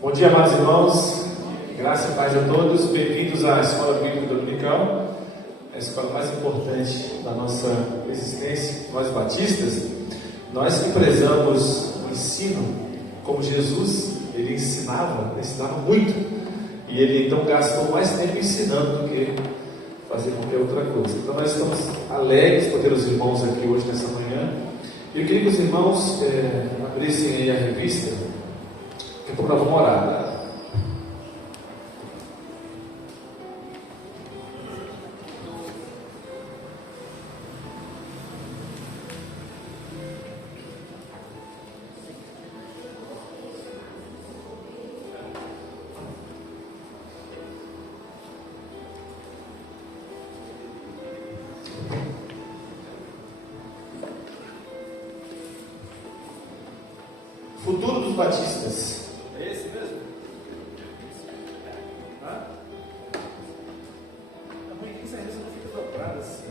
Bom dia, amados irmãos, graça e paz a todos, bem-vindos à Escola Bíblica Dominical, a escola mais importante da nossa existência. Nós batistas, nós que prezamos o ensino, como Jesus, ele ensinava muito, e ele então gastou mais tempo ensinando do que fazer qualquer outra coisa. Então nós estamos alegres por ter os irmãos aqui hoje, nessa manhã. Eu queria que os irmãos abrissem aí a revista, que nós vamos orar. Futuro dos batistas. É esse mesmo? Hã? A mãe que essa revista não fica dobrada assim.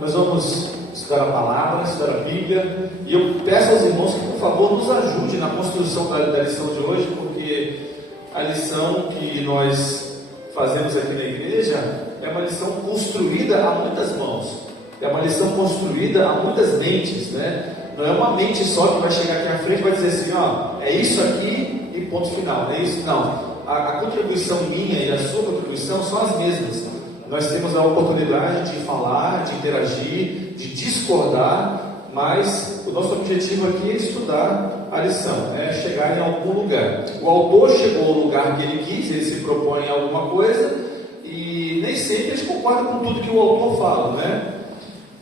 Nós vamos estudar a palavra, estudar a Bíblia, e eu peço aos irmãos que, por favor, nos ajudem na construção da lição de hoje, porque a lição que nós fazemos aqui na igreja é uma lição construída a muitas mãos, é uma lição construída a muitas mentes, né? Não é uma mente só que vai chegar aqui à frente e vai dizer assim, ó, é isso aqui e ponto final, não é isso? Não, a contribuição minha e a sua contribuição são as mesmas. Nós temos a oportunidade de falar, de interagir, de discordar, mas o nosso objetivo aqui é estudar a lição, é chegar em algum lugar. O autor chegou ao lugar que ele quis, ele se propõe em alguma coisa, e nem sempre ele concorda com tudo que o autor fala, né?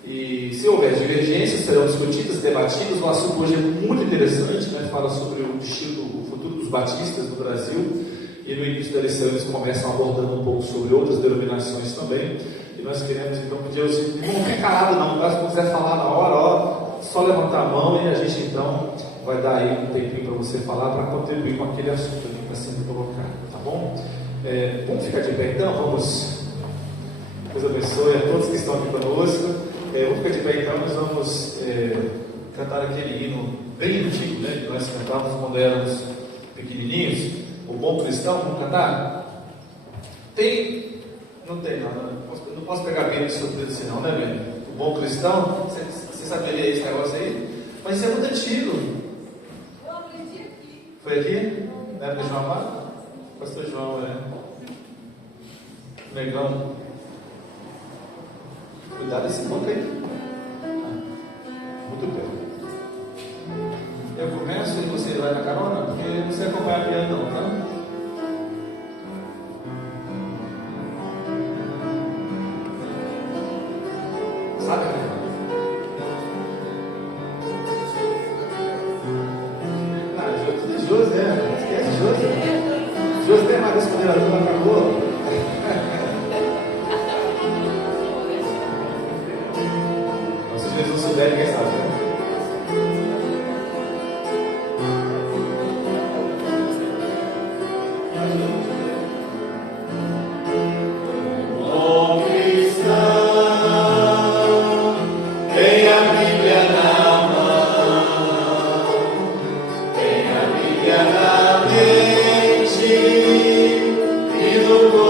E se houver divergências, serão discutidas, debatidas. O assunto hoje é muito interessante, né? Fala sobre o destino, o futuro dos batistas no Brasil. E no início da lição eles começam abordando um pouco sobre outras denominações também. E nós queremos então pedir aos irmãos, não fique calado não, caso quiser falar na hora, ó, só levantar a mão e a gente então vai dar aí um tempinho para você falar, para contribuir com aquele assunto que está sendo colocado, tá bom? Vamos ficar de pé então, vamos. Deus abençoe a todos que estão aqui conosco. Vamos ficar de pé então, nós vamos cantar aquele hino bem antigo, né, que nós cantávamos quando éramos pequenininhos. O bom cristão, vamos cantar? Tem? Não tem, não. Não posso pegar bem de surpresa assim, não, né, velho? O bom cristão, você saberia esse negócio aí? Mas isso é muito antigo. Eu aprendi aqui. Foi aqui? Na época de João Amado? Pastor João, Negão. Cuidado esse ponto aí. Muito bem. Eu começo e você vai na carona, porque não sei acompanhar piano não, tá? Sabe, né? José, esquece José. José Maria Escolherador não acabou. Se Jesus souber, ninguém sabe, né? No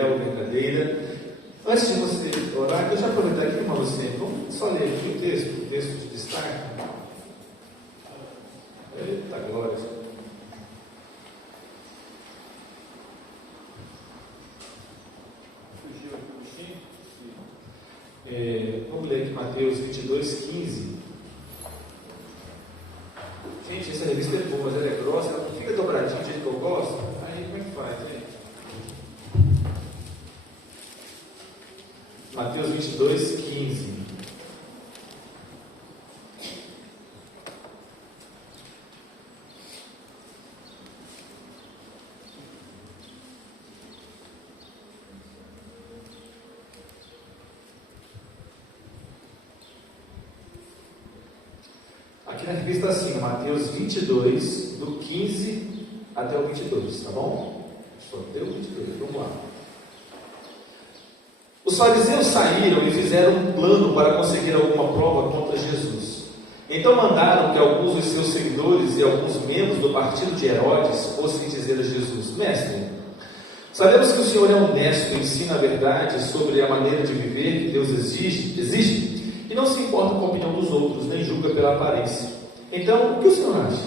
fiel, verdadeira. Antes de você orar, deixa eu aproveitar aqui para você. Vamos só ler aqui o texto de destaque. Eita glória! Fugiu aqui o bichinho? Vamos ler aqui Mateus 22:15. Gente, essa revista é boa, mas ela é grossa, ela não fica dobradinha do jeito que eu gosto. Aí como é que faz, gente? Mateus 22:15. Aqui na revista assim, Mateus 22, do 15 até o 22, tá bom? Só até o 22, vamos lá. Os fariseus saíram e fizeram um plano para conseguir alguma prova contra Jesus. Então mandaram que alguns dos seus seguidores e alguns membros do partido de Herodes fossem dizer a Jesus: Mestre, sabemos que o Senhor é honesto e ensina a verdade sobre a maneira de viver que Deus exige e não se importa com a opinião dos outros, nem julga pela aparência. Então, o que o Senhor acha?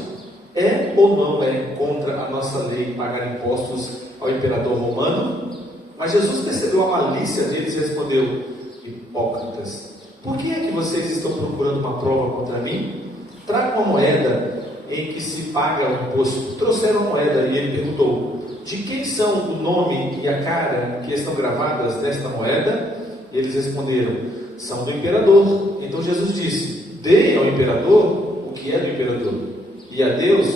É ou não é contra a nossa lei pagar impostos ao imperador romano? Mas Jesus percebeu a malícia deles e respondeu: Hipócritas, por que é que vocês estão procurando uma prova contra mim? Traga uma moeda em que se paga o imposto. Trouxeram a moeda e ele perguntou: De quem são o nome e a cara que estão gravadas nesta moeda? E eles responderam: São do imperador. Então Jesus disse: Deem ao imperador o que é do imperador, e a Deus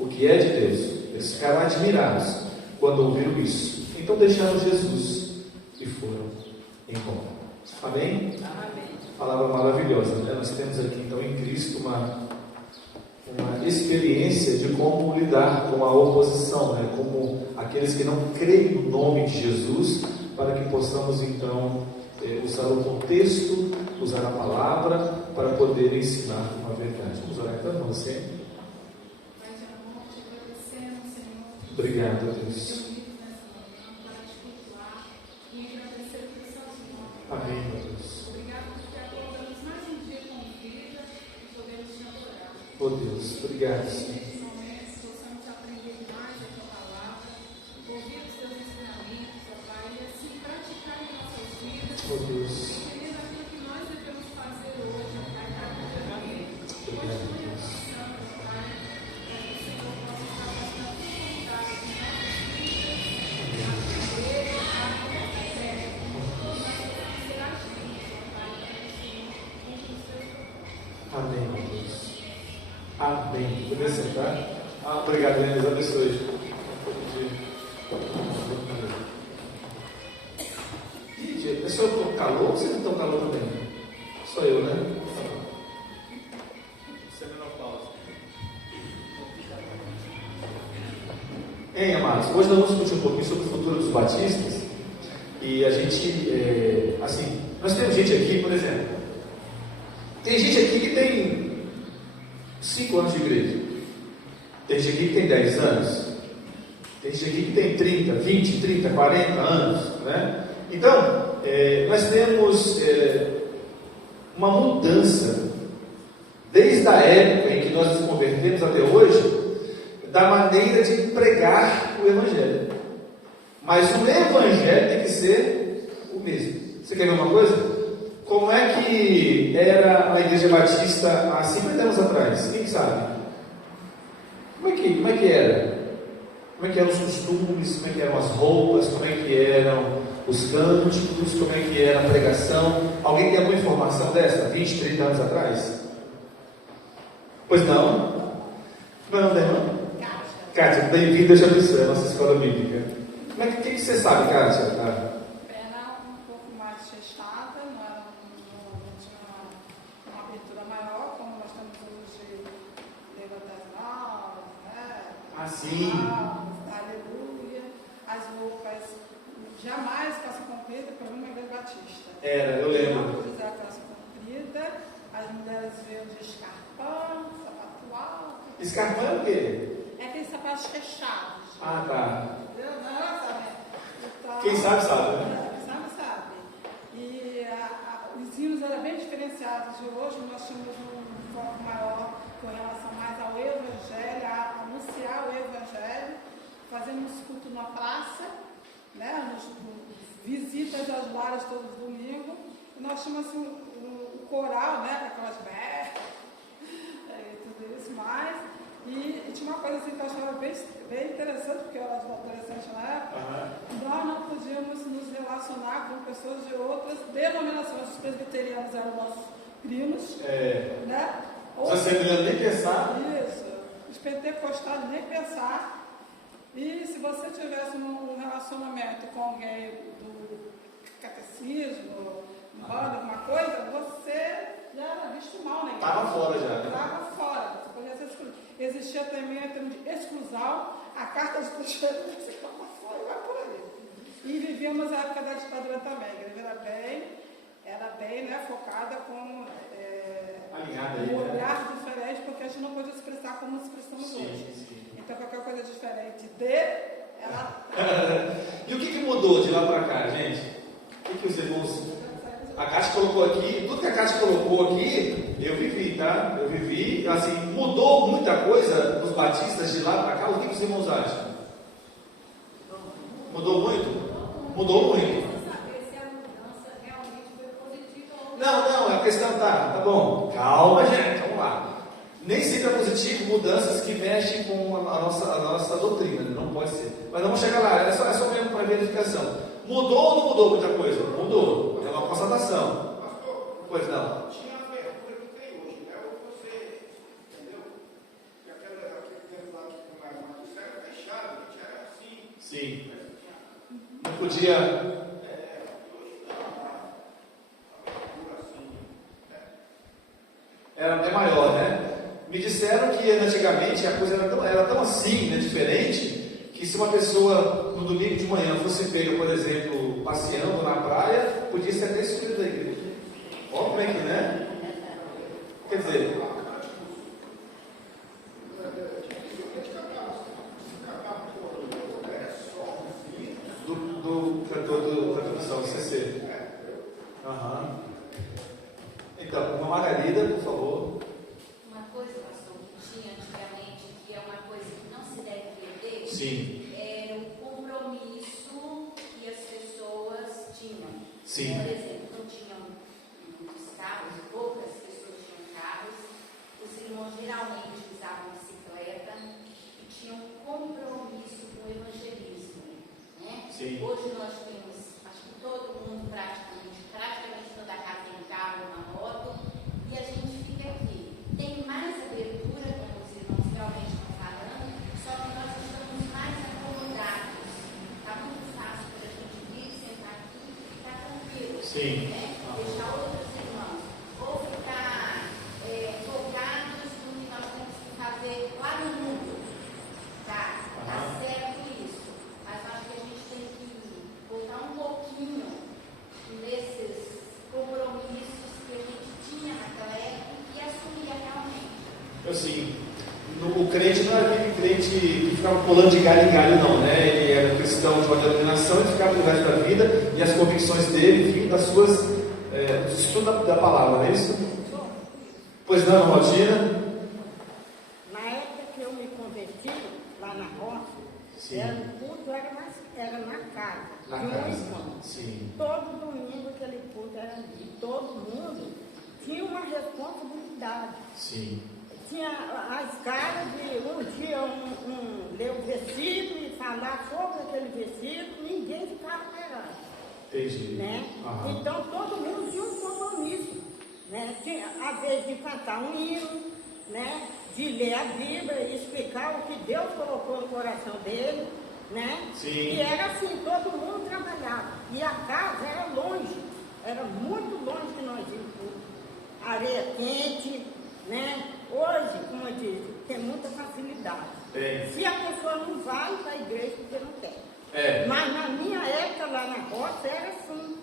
o que é de Deus. Eles ficaram admirados quando ouviram isso. Então deixaram Jesus e foram embora. Amém? Amém. Palavra maravilhosa, né? Nós temos aqui então em Cristo uma experiência de como lidar com a oposição, né? Como aqueles que não creem no nome de Jesus, para que possamos então usar o contexto, usar a palavra para poder ensinar uma verdade. Vamos orar então, irmão, sempre. Pai de amor, te agradecemos, Senhor. Obrigado, Deus. Amém, meu Deus. Obrigado porque acordamos mais um dia com vida e podemos te adorar. Oh Deus, obrigado, Senhor. Nesse momento, possamos aprender mais a tua palavra, ouvir os teus ensinamentos, ó Pai, e assim praticar em nossas vidas, Oh Deus. entendendo aquilo que nós devemos fazer hoje, ó Pai, para contribuir. Obrigado, Deus. Santo, ó Pai, para que o Senhor possa estar fazendo a tua vontade em nossas vidas, na igreja, na nossa fé. Amém, meu Deus. Amém. Poder sentar? Obrigado, Deus abençoe. Gente, é só eu que estou com calor ou vocês não estão com calor também? Só eu, né? Seminopausa. Hein, amados? Hoje nós vamos discutir um pouquinho sobre o futuro dos batistas. E a gente, assim, nós temos gente aqui, por exemplo, tem gente aqui que tem 5 anos de igreja, tem gente aqui que tem 10 anos, tem gente aqui que tem 30, 20, 30, 40 anos, né? Então, nós temos uma mudança, desde a época em que nós nos convertemos até hoje, da maneira de pregar o Evangelho. Mas o Evangelho tem que ser o mesmo. Você quer ver uma coisa? Como é que era a Igreja Batista há 50 anos atrás? Quem sabe? Como é que era? Como é que eram os costumes? Como é que eram as roupas? Como é que eram os cânticos? Como é que era a pregação? Alguém tem alguma informação dessa? 20, 30 anos atrás? Pois não? Como é o nome da irmã? Kátia, bem-vinda, eu já disse, a nossa escola bíblica. Como é que você sabe, Kátia? Era um pouco mais fechada, não tinha uma abertura maior, como nós temos hoje, levanta as mãos, né? Sim. Aleluia. As roupas jamais calça comprida para uma igreja batista. Era, eu lembro. Não usar calça comprida, as mulheres veem de escarpão, sapato alto. Escarpão é o quê? É aqueles sapatos fechados. Ah, tá. Entendeu? Nossa, né? Então, Quem sabe, sabe, né? Quem sabe, sabe. E os hinos eram bem diferenciados de hoje. Nós tínhamos um foco maior com relação mais ao Evangelho, a anunciar o Evangelho. Fazemos culto na praça, né? Visitas às lares todos os domingos. E nós tínhamos assim, um coral, né? Com aquelas berras e tudo isso mais. E tinha uma coisa assim que eu achava bem interessante, porque eu era adolescente na época. Nós não podíamos nos relacionar com pessoas de outras denominações. Os presbiterianos eram nossos primos, né? Os assembleanos nem pensar. Isso. Os pentecostais nem pensar. E se você tivesse um relacionamento com alguém do catecismo, alguma coisa, você já era visto mal, né? Estava fora já, né? Estava fora. Você podia ser excluído. Existia também, em termos de exclusão, a carta de transferência, você estava fora e vai por ali. E vivíamos a época da ditadura também. A igreja era bem, né, focada com alinhada aí, um né? olhar diferente, porque a gente não podia se expressar como nos expressamos hoje. Sim. Então, qualquer coisa diferente ela... E o que mudou de lá para cá, gente? O que os irmãos... A Cátia colocou aqui, tudo que a Cátia colocou aqui, eu vivi, tá? Eu vivi, assim, mudou muita coisa dos batistas de lá para cá. O que os irmãos acham? Mudou muito? Mudou muito. Não, a questão tá bom. Calma, gente, vamos lá. Nem sempre é positivo mudanças que mexem com a nossa doutrina, não pode ser. Mas vamos chegar lá, é só mesmo para verificação. Mudou ou não mudou muita coisa? Mudou, é uma constatação. Pois não. Tinha a abertura que tem hoje, né? Ou você, entendeu? E aquele tempo lá que mais isso era fechado, a gente era assim. Sim. Não podia. É maior, né? Me disseram que antigamente a coisa era tão assim, né, diferente, que se uma pessoa no domingo de manhã fosse pega, por exemplo, passeando na praia, podia ser até excluído da igreja. Olha como é que, né? Quer dizer, do cantor da comissão do CC. Então, uma Margarida, por favor. Uma coisa, pastor, que tinha antigamente, que é uma coisa que não se deve perder, Sim. era o compromisso que as pessoas tinham. Sim. Por exemplo, não tinham muitos carros, poucas pessoas tinham carros, os irmãos geralmente usavam bicicleta e tinham compromisso com o evangelismo, né? Sim. Hoje nós temos, acho que todo mundo praticamente toda a casa tem um carro, uma moto, e a gente fica aqui. Tem mais abertura, como os irmãos realmente estão falando, só que nós estamos mais acomodados. Está muito fácil para a gente vir, sentar aqui e ficar tranquilo. Sim. Né? Deixar outros irmãos. Ou ficar focados no que nós temos que fazer lá no mundo. Tá certo isso. Mas acho que a gente tem que voltar um pouquinho nesses compromissos que a gente tinha naquela época e assumia realmente. Assim, o crente não era aquele crente que ficava pulando de galho em galho, não, né? Ele era cristão de uma denominação e ficava no resto da vida, e as convicções dele vinham das suas, do estudo da palavra, não é isso? Pois não, Rotina? Na época que eu me converti, lá na roça, o culto era na casa. Na de um casa. irmão. Sim. Todo domingo aquele culto era ali. Todo mundo tinha uma responsabilidade. Sim. Tinha as caras de um dia ler o versículo e falar sobre aquele versículo, ninguém ficava pegado. Entendi. Né? Então todo mundo tinha um compromisso. Né? Tinha, às vezes, de cantar um hino, né? De ler a Bíblia e explicar o que Deus colocou no coração dele. Né? Sim. E era assim, todo mundo trabalhava. E a casa era longe, era muito longe que nós íamos. Areia quente, né? Hoje, como eu disse, tem muita facilidade. Se a pessoa não vai para a igreja, porque não tem. Mas na minha época, lá na roça, era assim.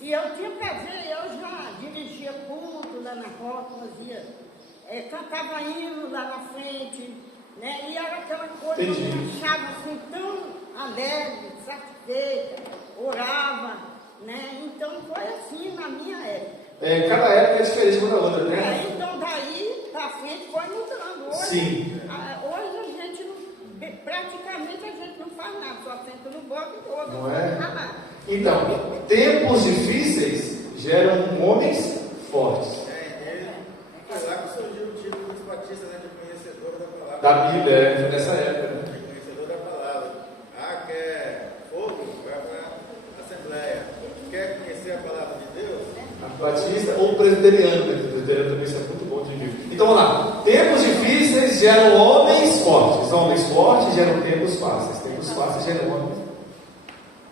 E eu tinha prazer, eu já dirigia culto lá na roça, fazia, cantava hino lá na frente. Né? E era aquela coisa que eu achava assim tão alegre, satisfeita, orava, né? Então foi assim na minha época. Cada época é diferente uma da outra, né? Então daí pra frente foi mudando. Hoje, Sim. hoje a gente não, praticamente a gente não faz nada, só senta no banco e outra Não é? nada. Então, tempos difíceis geram homens fortes. Foi lá que surgiu o título dos batistas, né, de conhecedor da palavra. Da Bíblia, foi nessa época, né? Conhecedor da palavra. Quer fogo? Vai para a Assembleia. Quer conhecer a palavra de Deus? Batista ou presbiteriano, né? Presbiteriano também, isso é muito bom de ver. Então vamos lá. Tempos difíceis geram homens fortes. Homens fortes geram tempos fáceis. Tempos fáceis geram homens.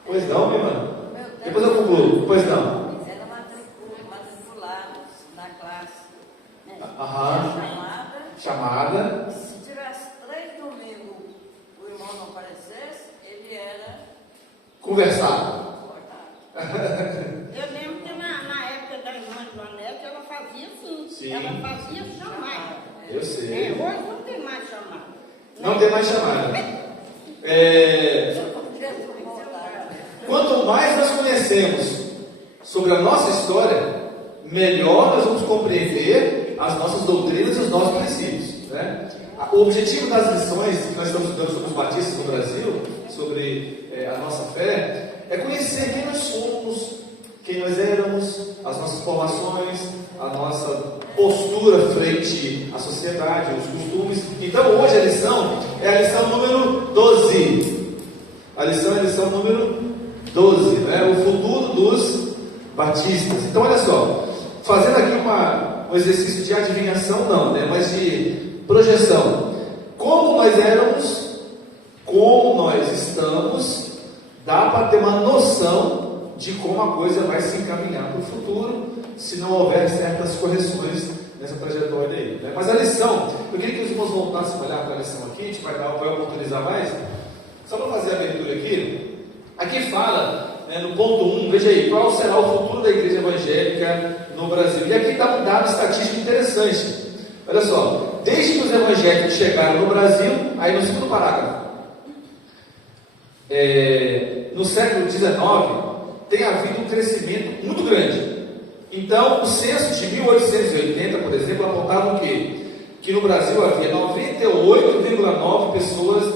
Pois não, minha irmã? Depois eu concluo. Pois não. Eles eram matriculados na classe. Né? Aham. Chamada. Se tivesse 3 domingos o irmão não aparecesse, ele era Conversado. cortado. Eu lembro que na época da irmã Joanete, ela fazia assim. Sim. Ela fazia chamada. Eu sei. Hoje não tem mais chamada. Não tem mais chamada. Quanto mais nós conhecemos sobre a nossa história, melhor nós vamos compreender as nossas doutrinas e os nossos princípios, né? O objetivo das lições que nós estamos estudando sobre os batistas no Brasil, sobre a nossa fé, é conhecer quem nós somos, quem nós éramos, as nossas formações, a nossa postura frente à sociedade, os costumes. Então hoje a lição é a lição número 12. A lição é a lição número 12, né? O futuro dos batistas. Então olha só, fazendo aqui um exercício de adivinhação não, né? Mas de projeção. Como nós éramos, como nós estamos, dá para ter uma noção de como a coisa vai se encaminhar para o futuro, se não houver certas correções nessa trajetória aí, né? Mas a lição, eu queria que os irmãos voltassem a olhar para a lição aqui, a gente vai oportunizar mais, só para fazer a abertura aqui. Aqui fala, né, no ponto 1, veja aí, qual será o futuro da igreja evangélica no Brasil. E aqui está um dado estatístico interessante. Olha só, desde que os evangélicos chegaram no Brasil, aí no segundo parágrafo, no século XIX, tem havido um crescimento muito grande. Então, o censo de 1880, por exemplo, apontava o quê? Que no Brasil havia 98,9% pessoas,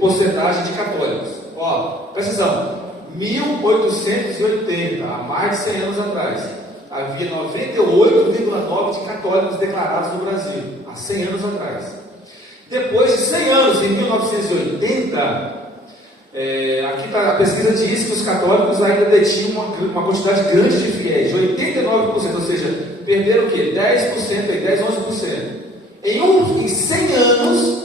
porcentagem de católicos. Ó, presta atenção, 1880, há mais de 100 anos atrás, havia 98,9% de católicos declarados no Brasil, há 100 anos atrás. Depois de 100 anos, em 1980, aqui a pesquisa diz que os católicos ainda detinham uma quantidade grande de fiéis, de 89%, ou seja, perderam o quê? 10%, 10, 11%. Em 100 anos,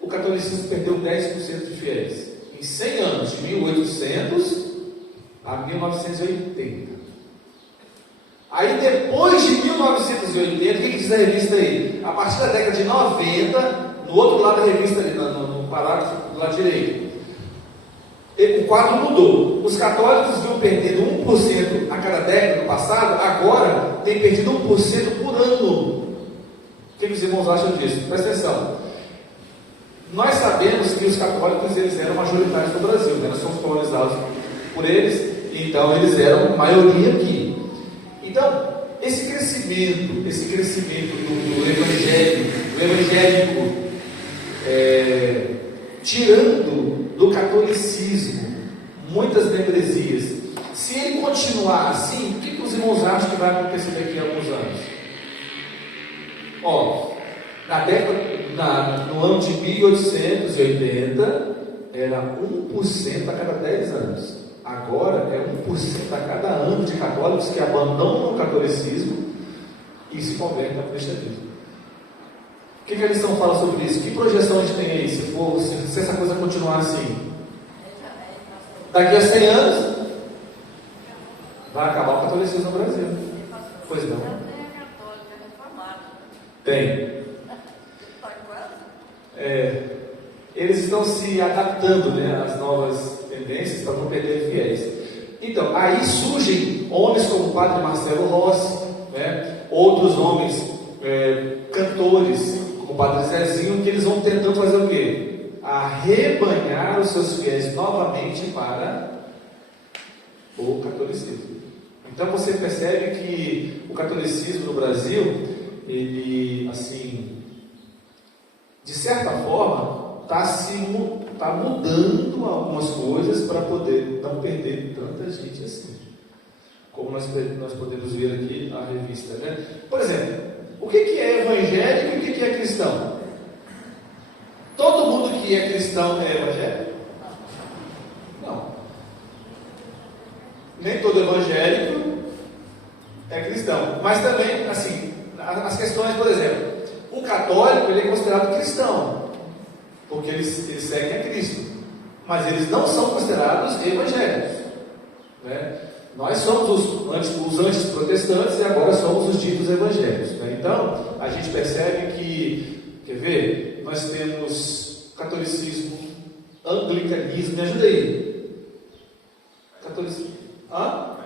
o catolicismo perdeu 10% de fiéis. Em 100 anos, de 1800 a 1980. Aí depois de 1980, o que diz a revista aí? A partir da década de 90, no outro lado da revista, ali, no parágrafo do lado direito, o quadro mudou. Os católicos vinham perdendo 1% a cada década no passado, agora tem perdido 1% por ano. O que os irmãos acham disso? Presta atenção. Nós sabemos que os católicos eles eram majoritários no Brasil, né? Nós somos colonizados por eles, então eles eram maioria aqui. Então, esse crescimento do evangélico, tirando do catolicismo muitas membresias, se ele continuar assim, o que os irmãos acham que vai acontecer daqui a alguns anos? Ó, no ano de 1880, era 1% a cada 10 anos. Agora é 1% a cada ano de católicos que abandonam o catolicismo e se convertem ao cristianismo. O que a lição fala sobre isso? Que projeção a gente tem aí, se essa coisa continuar assim? Daqui a 100 anos, vai acabar o catolicismo no Brasil. Pois não? Tem. Eles estão se adaptando, né, às novas tendências para não perder fiéis. Então, aí surgem homens como o padre Marcelo Rossi, né, outros homens cantores, como o padre Zezinho, que eles vão tentando fazer o quê? Arrebanhar os seus fiéis novamente para conhecido. Então você percebe que o catolicismo no Brasil, ele, assim, de certa forma, está mudando algumas coisas para poder não perder tanta gente assim. Como nós podemos ver aqui a revista, né? Por exemplo, o que é evangélico e o que é cristão? Todo mundo que é cristão é evangélico? Não. Nem todo evangélico é cristão. Mas também, assim, as questões, por exemplo, o católico ele é considerado cristão, porque eles seguem a Cristo, mas eles não são considerados evangélicos, né? Nós somos os antes protestantes e agora somos os ditos evangélicos, né? Então, a gente percebe que, quer ver, nós temos catolicismo, anglicanismo, me ajuda aí. Catolicismo. Hã?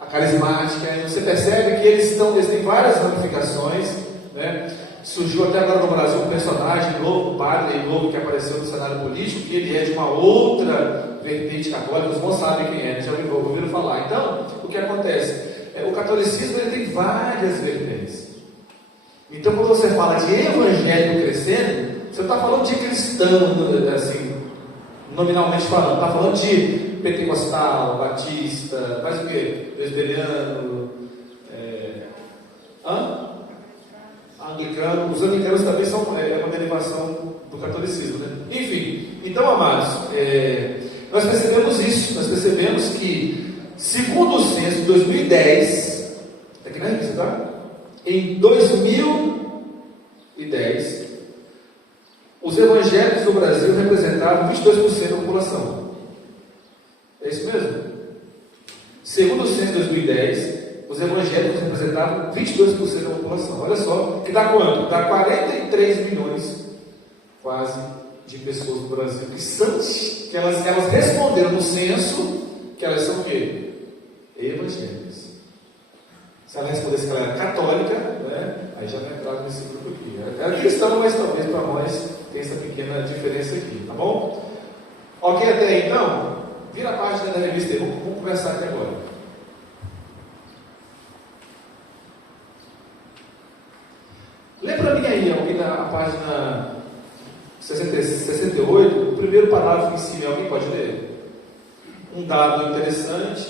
A carismática, você percebe que eles têm várias ramificações, né? Surgiu até agora no Brasil um personagem novo, um padre novo que apareceu no cenário político, que ele é de uma outra vertente católica, os irmãos sabem quem é, já ouviram falar. Então, o que acontece? O catolicismo ele tem várias vertentes. Então, quando você fala de evangélico crescendo, você não está falando de cristão, assim, nominalmente falando, está falando de pentecostal, batista, mais o quê? Presbiteriano, anglicano. Os anglicanos também são uma derivação do catolicismo, né? Enfim, então, amados, nós percebemos isso, nós percebemos que, segundo o censo de 2010, aqui na revista, tá? Em 2010, os evangélicos do Brasil representavam 22% da população. É isso mesmo? Segundo o censo de 2010, os evangélicos representavam 22% da população. Olha só, que dá quanto? Dá 43 milhões, quase, de pessoas no Brasil que elas responderam no censo que elas são o quê? Evangélicas. Se ela respondesse que ela era católica, né, aí já não entrava nesse grupo aqui. Era cristão, mas talvez para nós tem essa pequena diferença aqui, tá bom? Ok até aí, então? Vira a página da revista aí, vamos conversar aqui agora. Lê para mim aí, alguém na página 68, o primeiro parágrafo em cima, alguém pode ler? Um dado interessante.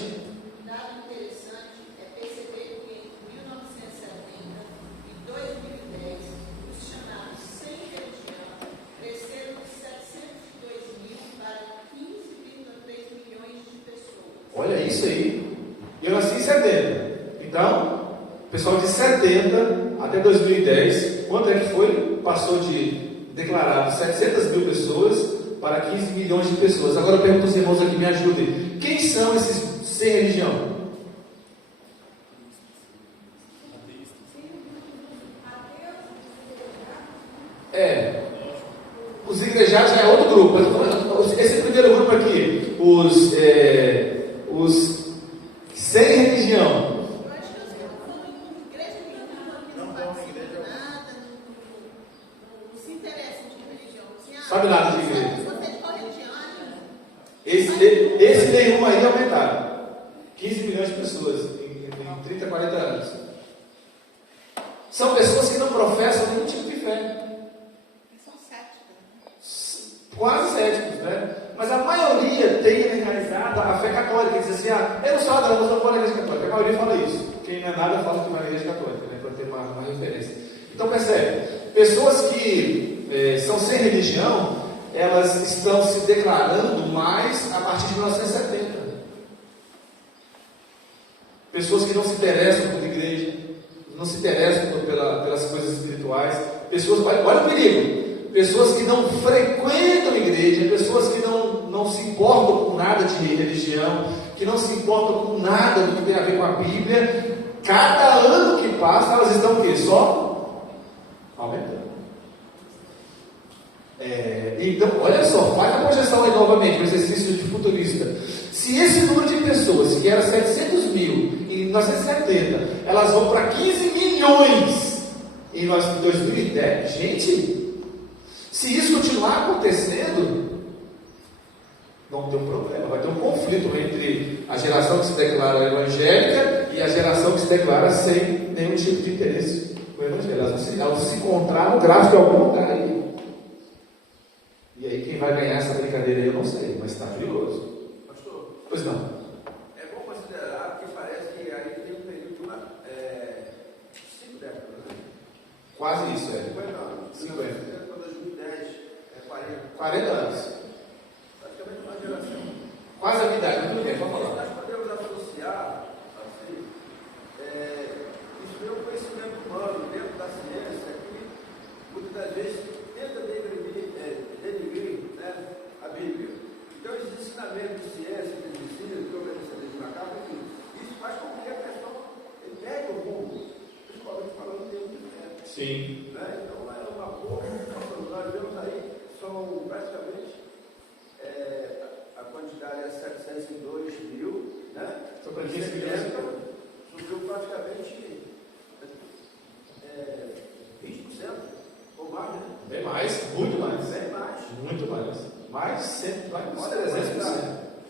Um dado interessante é perceber que entre 1970 e 2010, os chamados sem religião cresceram de 702 mil para 15,3 milhões de pessoas. Olha isso aí. Eu nasci em 70. Então, o pessoal de 70 até 2010, quanto é que foi? Passou de declarado 700 mil pessoas para 15 milhões de pessoas. Agora eu pergunto aos irmãos aqui, me ajudem. Quem são esses sem religião? Os igrejados já é outro grupo. Esse primeiro grupo aqui, os sem religião. Eu acho que eu falando com igreja que não participa nada, não se interessa de religião. Sabe nada de igreja. Você de qual religião? Esse nenhum aí aumentaram. 15 milhões de pessoas em 30, 40 anos. São pessoas que não professam nenhum tipo de fé. São céticos. Quase céticos, né? Mas a maioria tem enraizada a fé católica. Diz assim, eu não sou nada, eu não vou na igreja católica. A maioria fala isso. Quem não é nada fala que vai na igreja católica, né? Para ter uma referência. Então percebe, pessoas que são sem religião, elas estão se declarando mais a partir de 1970. Pessoas que não se interessam por igreja, não se interessam pelas coisas espirituais, pessoas, olha o perigo, pessoas que não frequentam igreja, pessoas que não se importam com nada de religião, que não se importam com nada do que tem a ver com a Bíblia. Cada ano que passa, elas estão o quê? Só aumentando. Então, olha só, faz a projeção aí novamente, um exercício de futurista. Se esse número de pessoas, que era 700 mil em 1970, elas vão para 15 milhões em 2010, gente, se isso continuar acontecendo, Não tem um problema, vai ter um conflito entre a geração que se declara evangélica e a geração que se declara sem nenhum tipo de interesse no evangelho. Elas vão se encontrar no gráfico de algum lugar aí. E aí quem vai ganhar essa brincadeira aí eu não sei, mas está perigoso. Pastor, Pois não. é bom considerar que parece que aí tem um período de 5 décadas, né? Quase isso, 50 anos. 50. Para 2010, 40. 40 anos. Praticamente uma geração. Quase a minha idade, mas tudo bem, vamos falar. Nós podemos associar, assim, isso é um conhecimento humano dentro da ciência que muitas das vezes tenta denigrir, né, a Bíblia. Então, esses ensinamentos de ciência, de medicina, de organização macaco, isso faz com que a questão pegue o rumo, principalmente falando em termos de fé. Sim. Né? Então, é uma boa comunicação. Nós vemos aí, são praticamente, a quantidade é 702 mil, né? Só para 15 milhões. Subiu praticamente 20%, ou mais, né? Bem mais, muito mais. Bem mais. Muito mais. Mais 100, mais uns Olha a 300%. quantidade.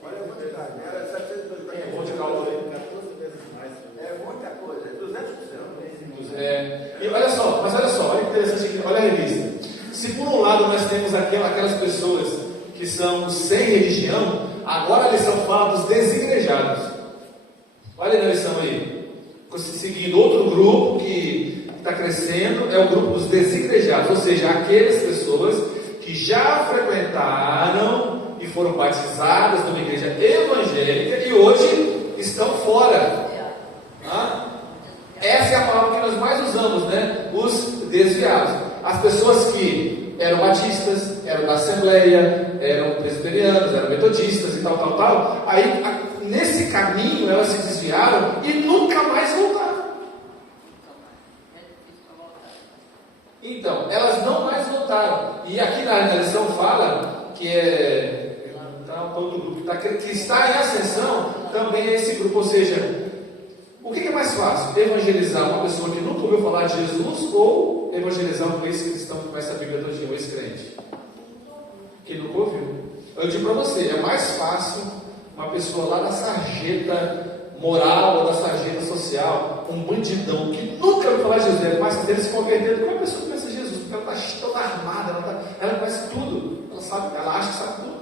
Olha a quantidade. Era 702 Quem é bom de cálculo aí? 14 vezes mais. É muita coisa, é 200%. E olha só, olha que interessante aqui, olha a revista. Se por um lado nós temos aquelas pessoas que são sem religião, agora a lição fala dos desigrejados. Olha a lição aí. Seguindo outro grupo que está crescendo, é o grupo dos desigrejados, ou seja, aquelas pessoas que já frequentaram e foram batizadas numa igreja evangélica e hoje estão fora. Essa é a palavra que nós mais usamos, né? Os desviados. As pessoas que eram batistas, eram da Assembleia, eram presbiterianos, eram metodistas e tal. Aí, nesse caminho, elas se desviaram e nunca mais voltaram. Então, elas não mais voltaram. E aqui na lição fala que todo grupo que está em ascensão também é esse grupo. Ou seja, o que é mais fácil? Evangelizar uma pessoa que nunca ouviu falar de Jesus ou evangelizar um ex-cristão que conhece a Bíblia todo dia, um ex-crente? Que nunca ouviu. Eu digo para você, é mais fácil uma pessoa lá da sarjeta moral ou da sarjeta social, um bandidão que nunca ouviu falar de Jesus, é mais fácil dele se converter do que uma pessoa que conhece Jesus, porque ela está toda armada, ela conhece tudo, ela acha que sabe tudo.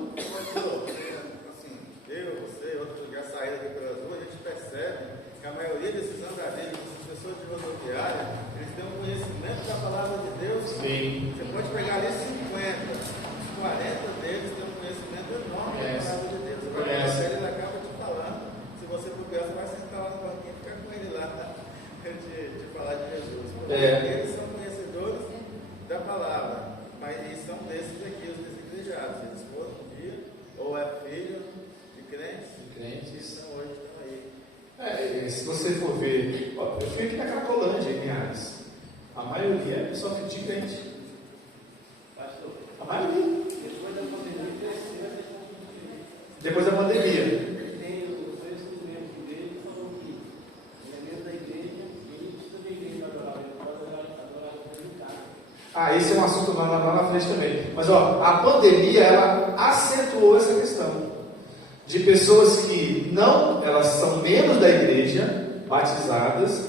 Assim, você, outros já saíram aqui pelas ruas, a gente percebe que a maioria desses andarilhos, dessas pessoas de rodoviária, eles têm um conhecimento da palavra de Deus. Sim. Você pode pegar ali 50, 40 deles têm um conhecimento enorme da palavra de Deus. Ele acaba te falando, se você puder, você vai sentar lá no banquinho e ficar com ele lá, de falar de Jesus. Porque eles são conhecedores da palavra, mas são desses aqui, os desigrejados. Eles foram um dia, ou é filho de crentes, então hoje estão aí. Se você for ver, eu fui aqui na Cracolândia, em Linhares. A maioria é pessoa de crente. A maioria. Depois da pandemia. Esse é um assunto lá na frente também. Mas a pandemia, ela acentuou essa questão de pessoas que elas são membros da igreja, batizadas,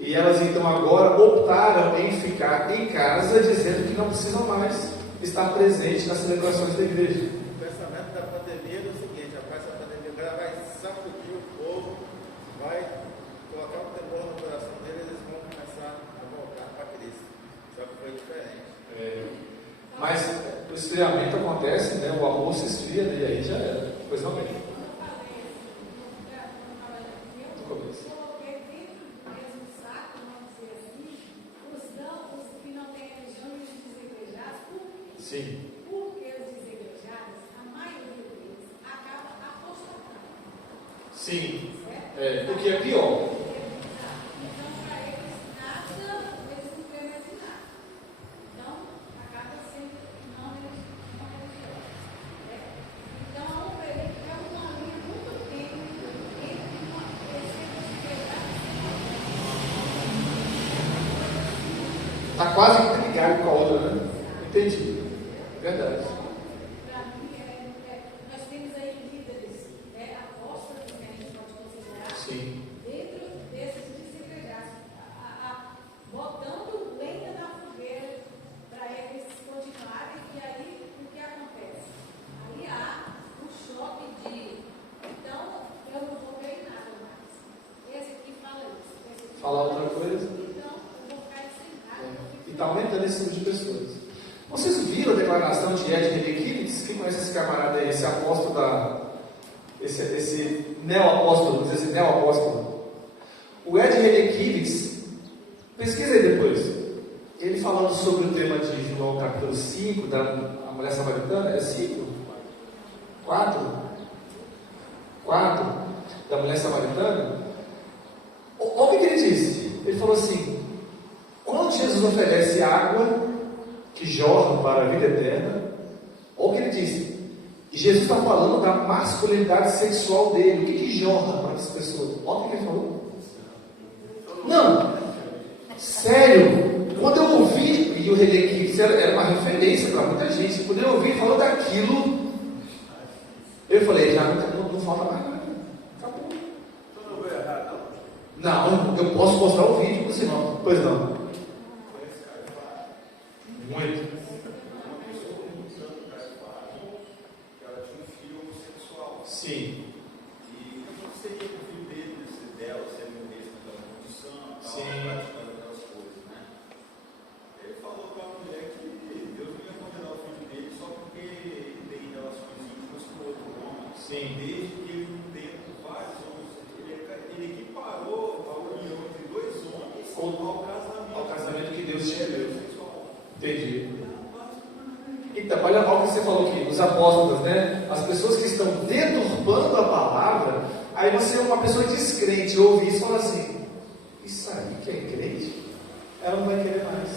e elas então agora optaram em ficar em casa, dizendo que não precisam mais estar presentes nas celebrações da igreja. O pensamento da pandemia é o seguinte: rapaz, essa pandemia agora vai sacudir o povo, vai colocar um temor no coração deles, eles vão começar a voltar para Cristo. Só que foi diferente. Mas o esfriamento acontece, né? O amor se esfria, né? E aí já era. Pois não, bem. No começo. Coloquei dentro do mesmo saco, vamos dizer assim, os que não têm religião e os desigrejados. Por quê? Sim. Porque os desigrejados, a maioria deles, acaba apostatando. Sim. Certo? O que é pior. Então, para eles, nada, eles não querem mais em nada. Então, acaba sendo não religioso. Então, é uma linha muito tênue entre uma pessoa desigregada e Está quase ligado com a outra, né? Entendi. Verdade. Para mim, nós temos aí nesse tipo de pessoas. Vocês viram a declaração de Ed Renekiewicz? Quem conhece esse camarada aí, esse apóstolo esse neo-apóstolo, vamos dizer assim, neo-apóstolo? O Ed Renekiewicz, pesquisa aí depois, ele falando sobre o tema de João capítulo 5, da mulher samaritana, é 5? 4? Da mulher samaritana. Olha o que ele disse. Ele falou assim: quando Jesus oferece água que jorra para a vida eterna, olha o que ele disse. E Jesus está falando da masculinidade sexual dele. O que jorra para as pessoas? Olha o que ele falou. Não, sério, quando eu ouvi, e o Renekiewicz era uma referência para muita gente, quando eu ouvi ele falando daquilo, eu falei, já não falta mais nada. Acabou. Então não vou errar, não? Não, eu posso mostrar o vídeo para você, não. Pois não. Muito. Sim. E não seria o filho dela, se ele morresse naquela condição, praticando aquelas coisas, né? Ele falou para a mulher que Deus não ia condenar o filho dele só porque ele tem relações íntimas com outro homem. Sim. Desde que ele não tenha com vários homens. Ele equiparou a união entre dois homens ao casamento que Deus te deu. Entendi. Então, olha o que você falou aqui, os apóstolos, né? As pessoas que estão deturpando a palavra, aí você é uma pessoa descrente, ouve isso e fala assim, isso aí que é crente, ela não vai querer mais.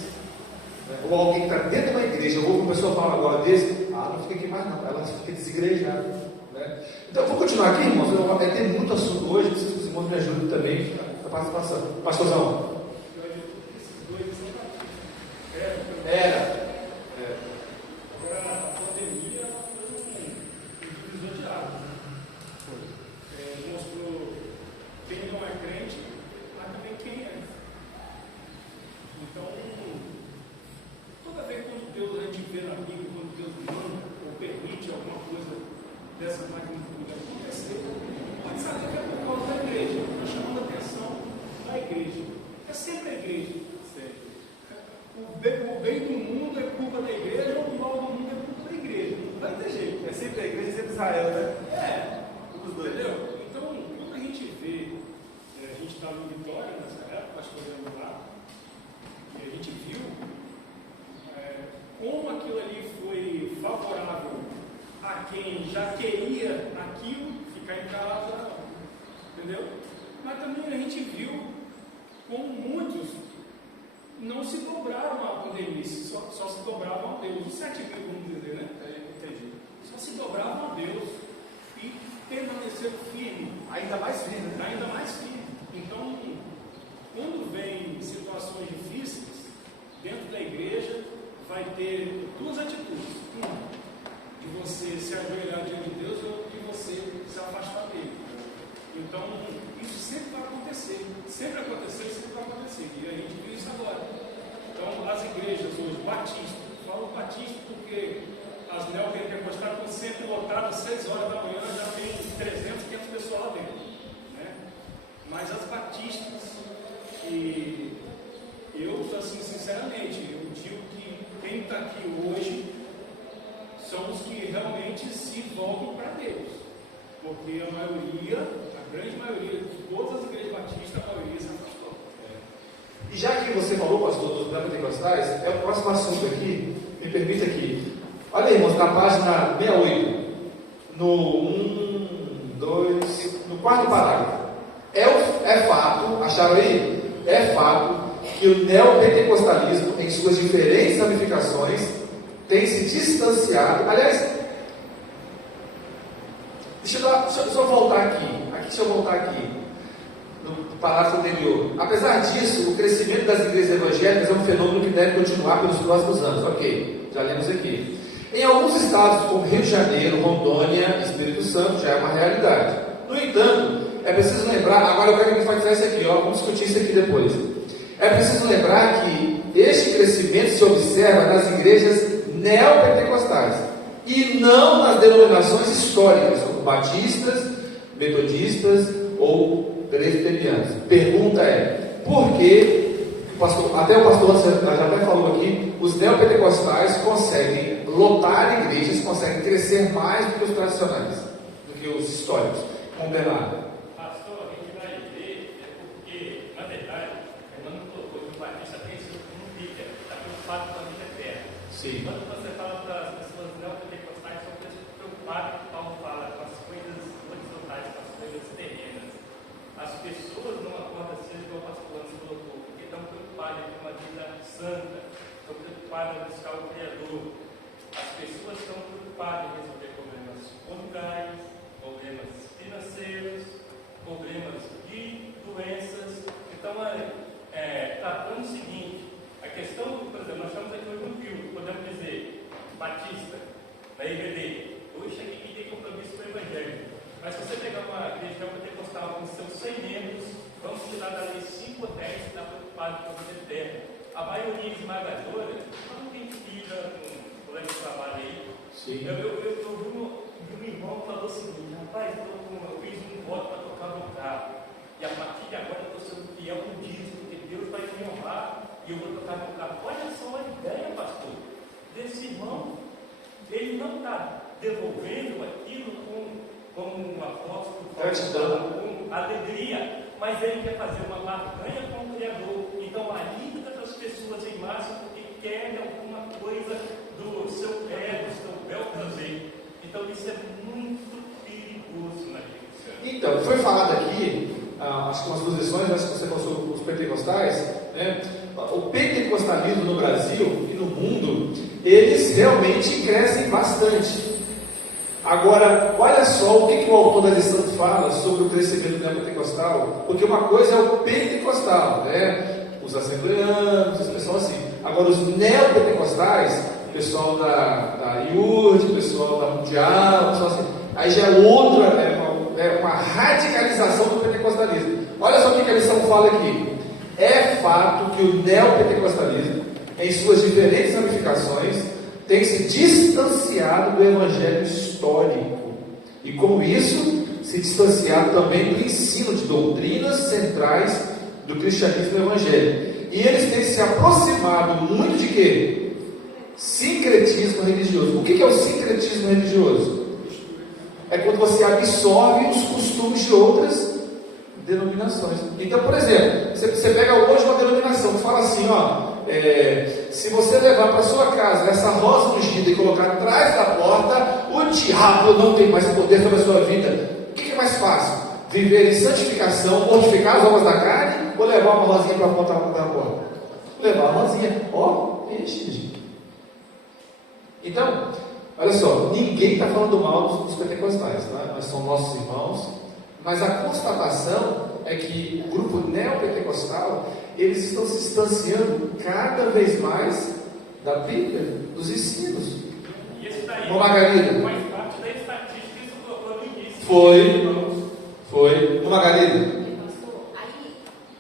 Ou alguém que está dentro de uma igreja, ou uma pessoa fala agora desse, não fica aqui mais não, ela fica desigrejada. Né? Então, eu vou continuar aqui, irmãos, vai ter muito assunto hoje, preciso que os irmãos me ajudem também na participação. Pastorzão. Era. Dessa magnitude acontecer, pode saber que é por causa da igreja, está chamando a atenção da igreja. É sempre a igreja. O bem do mundo é culpa da igreja, ou o mal do mundo é culpa da igreja. Não vai ter jeito. É sempre a igreja, sempre Israel, né? Os dois. Entendeu? Então, quando a gente vê, a gente estava em Vitória nessa época, pastorando lá, e a gente viu como aquilo ali foi favorável a quem já queria aquilo, ficar em casa, entendeu? Mas também a gente viu como muitos não se dobraram à pandemia, só se dobravam a Deus. Os 7 mil, vamos dizer, né? Entendi. Só se dobravam a Deus e permaneceram firmes. Ainda mais firme, né? Ainda mais firme. Então, quando vem situações difíceis, dentro da igreja, vai ter 2 atitudes. Uma, de você se ajoelhar diante de Deus ou de você se afastar dele. Então, isso sempre vai acontecer. Sempre aconteceu e sempre vai acontecer. E a gente viu isso agora. Então, as igrejas hoje, batistas, falo batista porque as neopentecostais estão sempre lotadas às 6 horas da manhã, já tem 300, 500 pessoas lá dentro. Né? Mas as batistas, que eu, assim, sinceramente, eu digo que quem está aqui hoje são os que realmente se voltam para Deus, porque a maioria, a grande maioria de todas as igrejas batistas, a maioria se afastou. E já que você falou, pastor, dos pentecostais, é o próximo assunto aqui, me permite aqui. Olha aí, irmãos, na página 68, no 4º parágrafo. É fato, acharam aí? É fato que o neopentecostalismo, em suas diferentes ramificações, tem se distanciado. Aliás, deixa eu só voltar aqui. Deixa eu voltar aqui no parágrafo anterior. Apesar disso, o crescimento das igrejas evangélicas é um fenômeno que deve continuar pelos próximos anos. Ok, já lemos aqui. Em alguns estados, como Rio de Janeiro, Rondônia, Espírito Santo, já é uma realidade. No entanto, é preciso lembrar, agora eu quero enfatizar isso aqui, vamos discutir isso aqui depois. É preciso lembrar que este crescimento se observa nas igrejas neopentecostais e não nas denominações históricas, como batistas, metodistas ou presbiterianos. Pergunta é, por que até o pastor já até falou aqui, os neopentecostais conseguem lotar igrejas, conseguem crescer mais do que os tradicionais, do que os históricos. Vamos ver lá. Pastor, a gente vai ver, porque, na verdade, Fernando colocou que o Batista tem sido como um líder, está preocupado com a vida eterna. Sim. Quando você fala para as pessoas neopentecostais, são pessoas preocupadas, que Paulo fala, com as coisas horizontais, com as coisas terrenas. As pessoas não acordam cedo, igual o pastor Lance colocou, porque estão preocupadas com uma vida santa, estão preocupadas em buscar o Criador. As pessoas estão preocupadas em resolver problemas conjugais, problemas financeiros, problemas de doenças. Então, tratando o seguinte, a questão, por exemplo, nós estamos aqui hoje no Rio, podemos dizer, Batista, na IBD, hoje aqui quem tem compromisso com o Evangelho. Mas se você pegar uma igreja pentecostal com seus 100 membros, vamos tirar dali 5 ou 10 que está preocupado com a vida eterna. A maioria esmagadora não tem filha com plano de trabalho aí. Sim. Eu vi um irmão que falou o seguinte: rapaz, eu fiz um voto para tocar meu carro, e a partir de agora eu estou sendo fiel com dízimo, porque Deus vai me honrar e eu vou tocar meu carro. Olha só a ideia, pastor, desse irmão. Ele não está devolvendo aquilo com um apóstolo, com alegria, mas ele quer fazer uma barganha com o Criador. Então, alimenta as pessoas em massa porque querem alguma coisa do seu ego, do seu bel prazer. Então, isso é muito perigoso na vida. Então, foi falado aqui, acho que umas duas lições, acho que você falou sobre os pentecostais, né? O pentecostalismo no Brasil e no mundo, eles realmente crescem bastante. Agora, olha só o que o autor da lição fala sobre o crescimento neopentecostal, porque uma coisa é o pentecostal, né? Os assembleanos, as pessoas assim. Agora, os neopentecostais, o pessoal da IURD, o pessoal da Mundial, o pessoal assim, aí já é outra, é uma radicalização do pentecostalismo. Olha só o que a lição fala aqui. É fato que o neopentecostalismo, em suas diferentes ramificações, tem se distanciado do evangelho histórico e, com isso, se distanciado também do ensino de doutrinas centrais do cristianismo e do evangelho. E eles têm se aproximado muito de quê? Sincretismo religioso. O que é o sincretismo religioso? É quando você absorve os costumes de outras denominações. Então, por exemplo, você pega hoje uma denominação que fala assim, ó, se você levar para sua casa essa rosa ungida e colocar atrás da porta, o diabo não tem mais poder sobre a sua vida. O que é mais fácil? Viver em santificação, mortificar as obras da carne, ou levar uma rosinha para apontar da porta? Levar uma rosinha. Ó, gente. Então, olha só, ninguém está falando mal dos pentecostais, tá? Nós somos nossos irmãos, mas a constatação é que o grupo neopentecostal, eles estão se distanciando cada vez mais da Bíblia, dos ensinos. E esse daí Margarida. faz parte da estatística que você colocou no início. Foi. Margarida. Pastor, aí,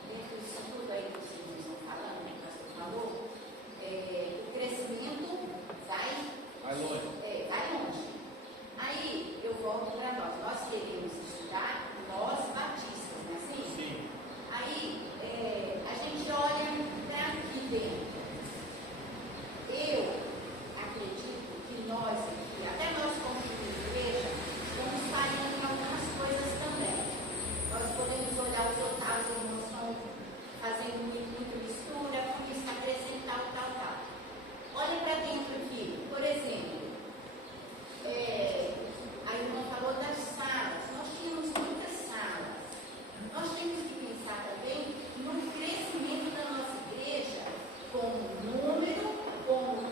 dentro disso tudo aí que vocês estão falando, que o pastor falou, o crescimento vai longe. Vai longe. Aí, eu volto para nós. Nós queremos estudar, nós batistas, não é assim? Sim. Aí, a gente olha para aqui dentro. Eu acredito que nós aqui, até nós como igreja, estamos falhando em algumas coisas também. Nós podemos olhar os outros irmãos estão fazendo muito mistura, com isso acrescentar tal. Olha para dentro aqui, por exemplo, a irmã falou das salas. Nós tínhamos muitas salas. Nós temos que pensar também no crescimento da nossa igreja como número, como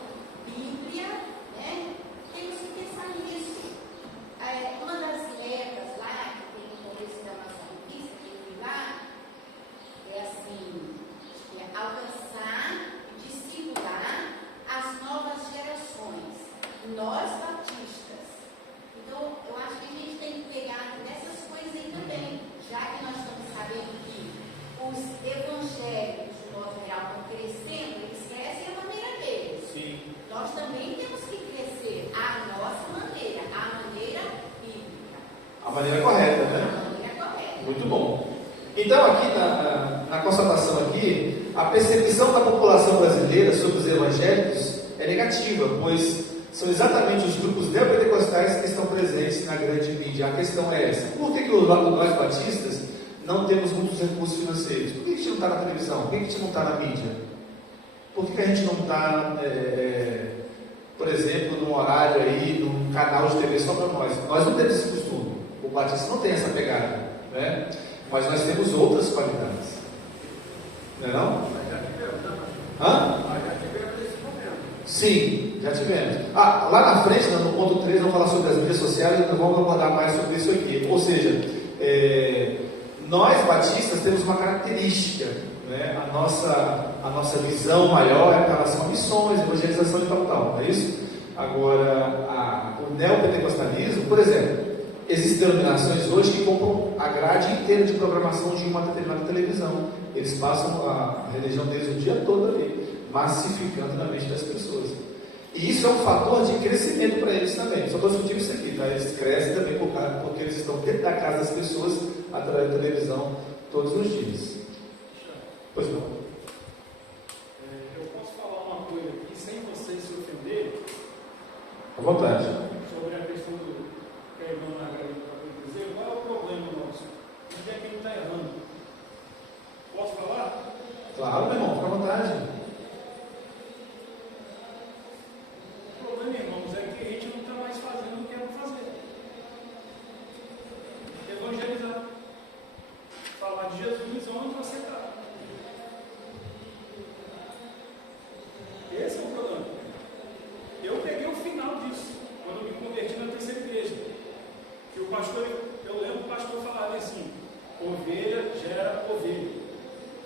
Bíblia, né? Temos que pensar nisso. Uma das metas lá, que tem no começo da nossa revista, que eu fui lá, é assim, alcançar, discipular as novas gerações. Nós batistas. Então, eu acho que a gente tem que pegar nessas coisas aí também, já que nós estamos sabendo que os evangélicos, de modo geral, estão crescendo, eles crescem à maneira deles. Sim. Nós também temos que crescer à nossa maneira, à maneira bíblica. A maneira correta, né? A maneira correta. Muito bom. Então, aqui na constatação aqui, a percepção da população brasileira sobre os evangélicos é negativa, pois são exatamente os grupos neopentecostais que estão presentes na grande mídia. A questão é essa: por que nós batistas não temos muitos recursos financeiros? Por que a gente não está na televisão? Por que a gente não está na mídia? Por que a gente não está, por exemplo, num horário aí, num canal de TV só para nós? Nós não temos esse costume. O batista não tem essa pegada, né? Mas nós temos outras qualidades. Não é não? Hã? Sim, já tivemos. Lá na frente, no ponto 3, vamos falar sobre as mídias sociais e vamos abordar mais sobre isso aqui. Ou seja, nós batistas temos uma característica, né? A nossa visão maior é em relação a missões, evangelização e tal, não é isso? Agora, o neopentecostalismo, por exemplo, existem denominações hoje que compram a grade inteira de programação de uma determinada televisão. Eles passam a religião deles o dia todo ali, massificando na mente das pessoas. E isso é um fator de crescimento para eles também. Só estou discutindo isso aqui, tá? Eles crescem também porque eles estão dentro da casa das pessoas através da televisão todos os dias. Pois não. Eu posso falar uma coisa aqui sem vocês se ofenderem? À vontade. Sobre a questão do que a irmã Margarida acabou de dizer. Qual é o problema nosso? Onde é que ele está errando? Posso falar? Claro, meu irmão, fica à vontade. O problema, irmãos, é que a gente não está mais fazendo o que era fazer. Evangelizar. Falar de Jesus onde você está. Esse é o problema. Eu peguei o final disso, quando eu me converti na terceira igreja. Que o pastor, eu lembro o pastor falava assim: ovelha gera ovelha.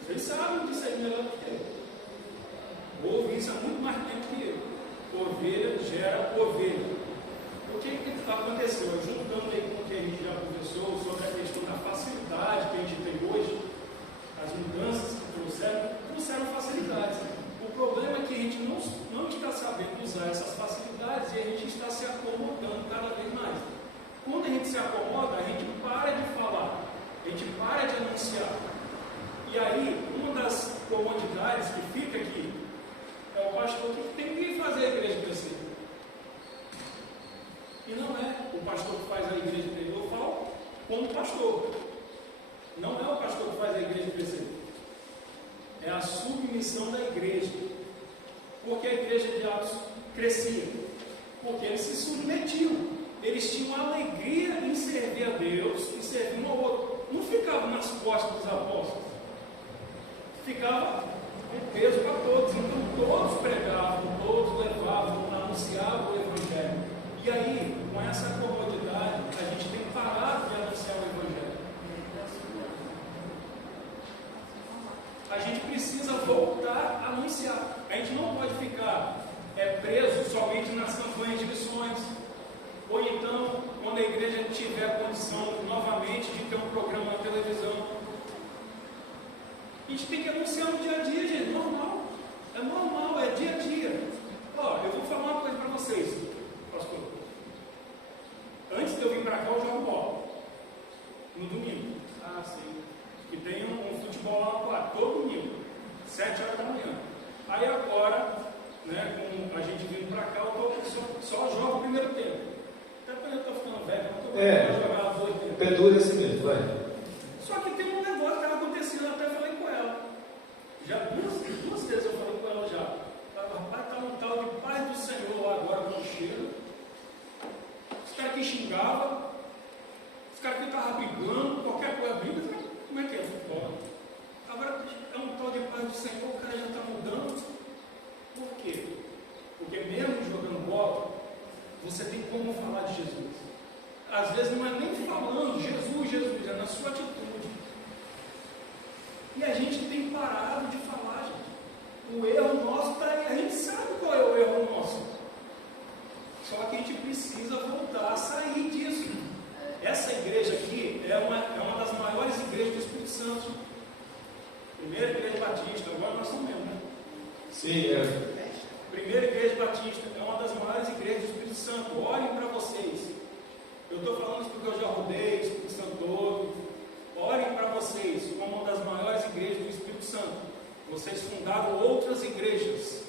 Vocês sabem disso aí melhor do que eu. Ouvi isso há muito mais tempo que eu. Ovelha gera ovelha. O que aconteceu? Juntando aí com o que a gente já conversou sobre a questão da facilidade que a gente tem hoje, as mudanças que trouxeram facilidades. O problema é que a gente não está sabendo usar essas facilidades e a gente está se acomodando cada vez mais. Quando a gente se acomoda, a gente para de falar, a gente para de anunciar. E aí, uma das comodidades que fica aqui é o pastor que tem que fazer a igreja crescer. E não é o pastor que faz a igreja crescer. Eu falo como pastor. Não é o pastor que faz a igreja crescer. É a submissão da igreja. Porque a igreja de Atos crescia? Porque eles se submetiam. Eles tinham alegria em servir a Deus e servir um ao outro. Não ficavam nas costas dos apóstolos. Ficava um peso para todos. Então todos pregavam, todos levavam, anunciavam o Evangelho. E aí, com essa comodidade, a gente tem parado de anunciar o Evangelho. A gente precisa voltar a anunciar. A gente não pode ficar preso somente nas campanhas de missões. Ou então, quando a igreja tiver condição novamente de ter um programa na televisão. A gente tem que anunciar no dia a dia, gente. Normal. É normal, é dia a dia. Eu vou falar uma coisa para vocês, pastor. Antes de eu vir para cá, eu jogo bola. No domingo. Sim. E tem um futebol lá no quarto, todo domingo, 7 horas da manhã. Aí agora, né, com a gente vindo para cá, eu só jogo o primeiro tempo. Até quando eu estou ficando velho, eu estou jogar os 2 tempos. Pendura assim mesmo, vai. Só que tem um negócio que estava acontecendo, eu até falei com ela. Já duas vezes eu falei com ela já. Rapaz, está um tal de paz do Senhor lá agora com o cheiro. Os caras que xingavam, os caras que estavam brigando, qualquer coisa briga, como é que é futebol? Agora é um tal de paz do Senhor, o cara já está mudando. Por quê? Porque mesmo jogando bola, você tem como falar de Jesus. Às vezes não é nem falando Jesus, é na sua atitude. E a gente tem parado de falar, gente. O erro nosso está aí, a gente sabe qual é o erro nosso. Só que a gente precisa voltar a sair disso. Essa igreja aqui é uma das maiores igrejas do Espírito Santo. Primeira igreja batista, agora nós somos mesmo, né? Sim, Primeira igreja batista é uma das maiores igrejas do Espírito Santo. Orem para vocês. Eu estou falando isso porque eu já rodei o Espírito Santo todo. Orem para vocês como uma das maiores igrejas do Espírito Santo. Vocês fundaram outras igrejas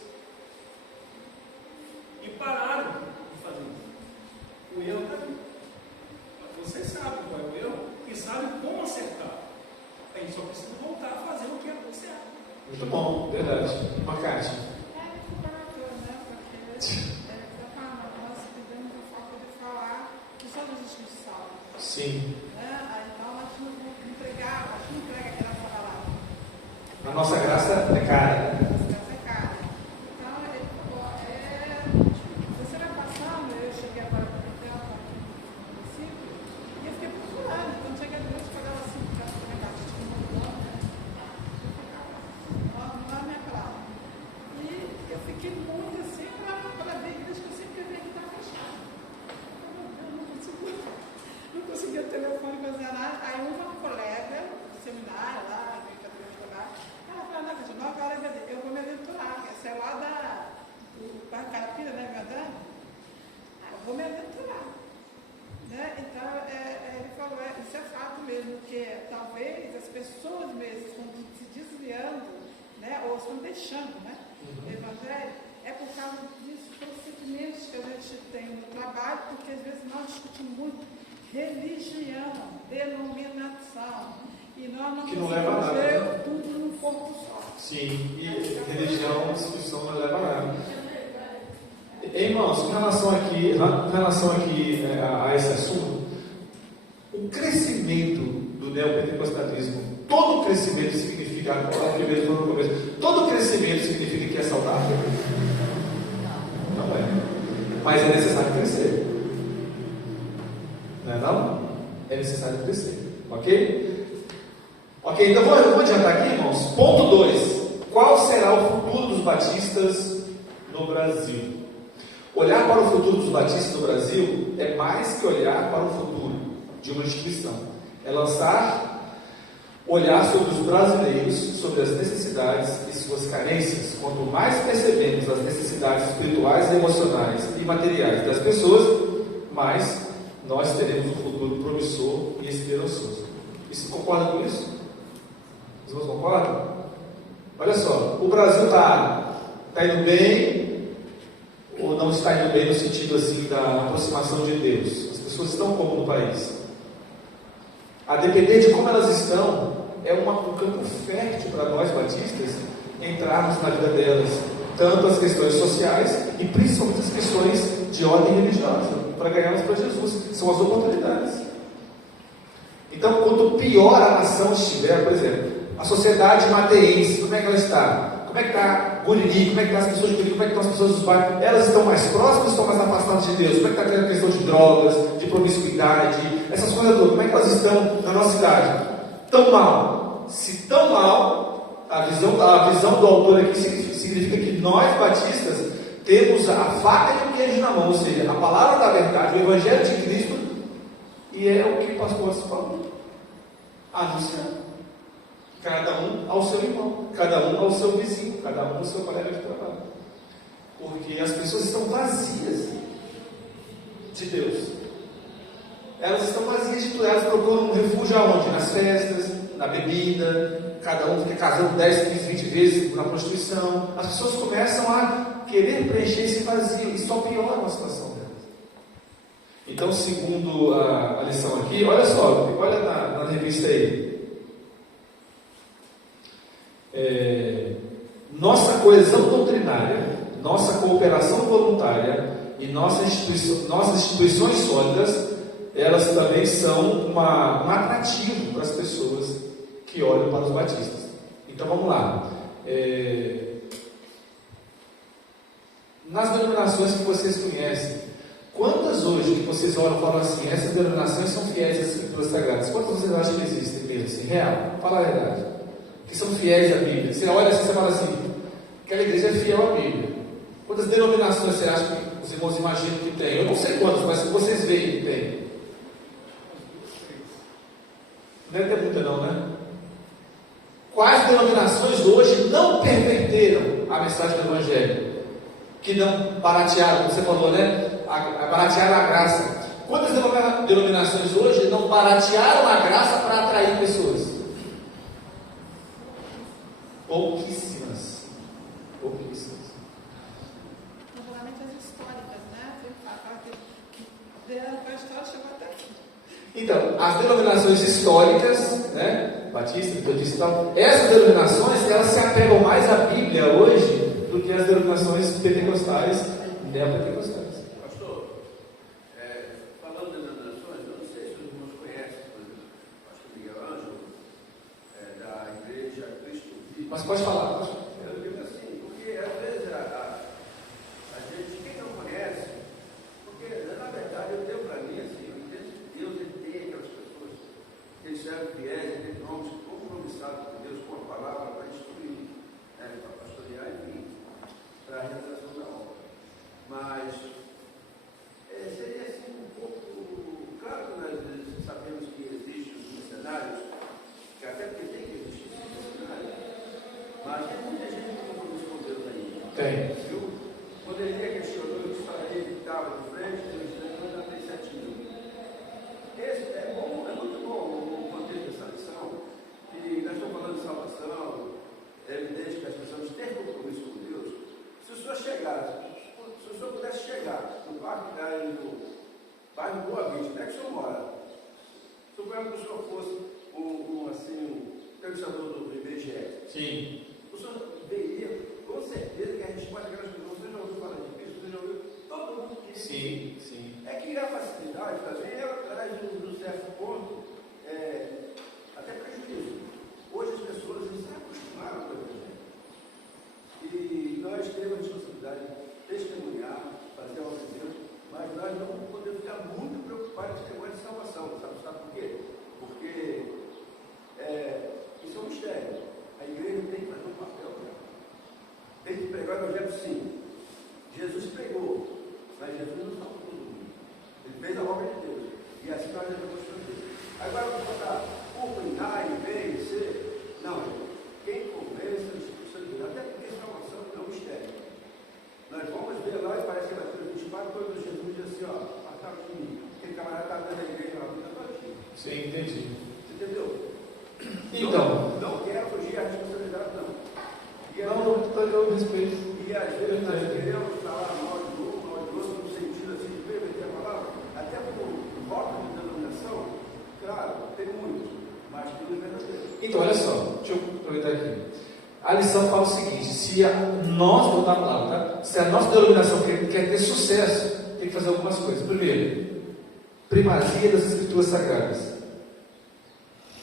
e pararam de fazer isso. O erro está ali. Vocês sabem qual é o erro e sabem como acertar. A gente só precisa voltar a fazer o que é certo. Muito bom, verdade. Macate. Nós tivemos a falta de falar que só nos expulsava. Sim. Então a gente não prega aquela palavra. A nossa graça é cara. Nossa graça é cara. Então ele falou, você vai passando, eu cheguei agora para o hotel, aqui no município, e eu fiquei procurando. Então cheguei a noite, pagava 5 reais para pegar, tinha um montão, né? Não é a minha palavra. E eu fiquei muito assim para ver que eu sempre vi que está fechado. Não conseguia o telefone, coisa nada. Aí uma colega do seminário lá, que eu ela falou, não, 9 horas eu vou me aventurar. Essa é lá da Carapira, né, verdade? Eu vou me aventurar. Né? Então, ele falou, isso é fato mesmo, que talvez as pessoas mesmo estão se desviando, né, ou estão deixando, né, o Evangelho, é por causa disso, procedimentos que a gente tem no trabalho, porque às vezes nós discutimos muito religião, denominação, e nós não conseguimos ver tudo num corpo só. Sim, e religião, discussão não leva a nada. Irmãos, em relação aqui a esse assunto, o crescimento do neopentecostalismo, todo crescimento significa, todo crescimento significa que é saudável? Não é. Mas é necessário crescer. Não é não? É necessário crescer. Ok? Ok, então vou adiantar aqui, irmãos. Ponto 2. Qual será o futuro dos batistas no Brasil? Olhar para o futuro dos batistas no Brasil é mais que olhar para o futuro de uma instituição. É olhar sobre os brasileiros, sobre as necessidades e suas carências. Quanto mais percebemos as necessidades espirituais, emocionais e materiais das pessoas, mais nós teremos um futuro promissor e esperançoso. Você concorda com isso? Os irmãos concordam? Olha só, o Brasil está indo bem ou não está indo bem no sentido assim da aproximação de Deus? As pessoas estão como no país? A depender de como elas estão, é um campo fértil para nós batistas entrarmos na vida delas, tanto as questões sociais e principalmente as questões de ordem religiosa, para ganhá-las para Jesus. São as oportunidades. Então, quanto pior a nação estiver, por exemplo, a sociedade mateense, como é que ela está? Como é que está Guriri? Como é que estão as pessoas de Guriri? Como é que estão as pessoas dos bairros? Elas estão mais próximas ou estão mais afastadas de Deus? Como é que está a questão de drogas, de promiscuidade, essas coisas todas? Como é que elas estão na nossa cidade? Tão mal. Se tão mal, a visão do autor aqui significa que nós, batistas, temos a faca e o queijo na mão, ou seja, a palavra da verdade, o Evangelho de Cristo, e é o que o pastor falou, anunciando. Cada um ao seu irmão, cada um ao seu vizinho, cada um ao seu colega de trabalho. Porque as pessoas estão vazias de Deus. Elas estão vazias de tudo. Elas procuram um refúgio aonde? Nas festas, na bebida. Cada um fica casando 10, 15, 20 vezes na prostituição. As pessoas começam a querer preencher esse vazio e só piora a situação delas. Então, segundo a lição aqui, olha só, olha na revista aí. Nossa coesão doutrinária, nossa cooperação voluntária e nossas instituições sólidas, elas também são um atrativo para as pessoas que olham para os batistas. Então vamos lá. Nas denominações que vocês conhecem, quantas hoje que vocês olham e falam assim, essas denominações são fiéis às Escrituras Sagradas? Quantas vocês acham que existem mesmo? Assim, real? Fala a verdade. Que são fiéis à Bíblia. Você olha assim, você fala assim, aquela igreja é fiel à Bíblia. Quantas denominações você acha que os irmãos imaginam que tem? Eu não sei quantas, mas que vocês veem que tem. Não deve ter muita não, né? Quais denominações hoje não perverteram a mensagem do Evangelho? Que não baratearam, como você falou, né? Baratearam a graça. Quantas denominações hoje não baratearam a graça para atrair pessoas? Pouquíssimas. pouquíssimas. Normalmente as históricas, né? Sempre fala que a história chegou até aqui. Então, as denominações históricas, né, batista, metodista e tal, essas denominações, elas se apegam mais à Bíblia hoje do que as denominações pentecostais e neopentecostais. Pastor, falando das denominações, eu não sei se os irmãos conhecem, por exemplo, o pastor Miguel Ângelo, da Igreja Cristo Vivo. Mas pode falar, pastor. Eu digo assim, porque às vezes a gente, quem não conhece, porque na verdade eu tenho para mim assim, eu entendo que Deus ele tem aquelas pessoas que eles servem fiéis, ele tem nomes compromissados com Deus, com a palavra, para instruir, para pastorear, enfim, para a realização da obra. Mas seria assim um pouco, claro que nós sabemos que existem os missionários, que até porque tem que existir os missionários, mas tem muita gente que não compromisso com Deus ainda. Tem. Viu? Quando ele questionou, eu te falei que estava de frente, eu ainda tem 7 mil. Esse é bom, é muito bom o contexto dessa lição, que nós estamos falando de salvação, é evidente que as pessoas têm compromisso com Deus. Se o senhor chegasse, se o senhor pudesse chegar no Parque no bairro Boa Vista, onde é que o senhor mora? Suponhamos que o senhor fosse um entrevistador do IBGE. Sim. O senhor veria, com certeza, que a resposta daquelas pessoas, você já ouviu falar de Cristo, você já ouviu? Todo mundo queria. Sim, sim. É que a facilidade também ela traz um certo ponto, até prejuízo. Hoje as pessoas se acostumaram com o Evangelho. E nós temos a responsabilidade de testemunhar, fazer a obra de Deus, mas nós não podemos ficar muito preocupados com esse negócio de salvação. Sabe por quê? Porque isso é um mistério. A igreja tem que fazer um papel, né? Tem que pregar o Evangelho, sim. Jesus pregou, mas Jesus não salvou todo mundo. Ele fez a obra de Deus. E assim nós devemos fazer. Agora vamos botar culpa A, B e C. Não, quem convence a instituição de Deus, até porque a salvação é um mistério. Nós vamos ver lá e parece que vai ter 24 quando Jesus diz assim, ó, mataram de mim. Aquele camarada está dentro da igreja na vida todinha. Sim, entendi. Você entendeu? Então. Não quero fugir à responsabilidade, não. Eu respeito. E às vezes nós queremos falar mal de um, mal de outro, no sentido assim de perverter a palavra, até por volta de denominação, claro, tem muitos, mas tem os verdadeiros. Então, olha só, deixa eu aproveitar aqui. A lição fala o seguinte: se nós, vou dar a palavra, tá? Se a nossa denominação quer ter sucesso, tem que fazer algumas coisas. Primeiro, primazia das Escrituras Sagradas.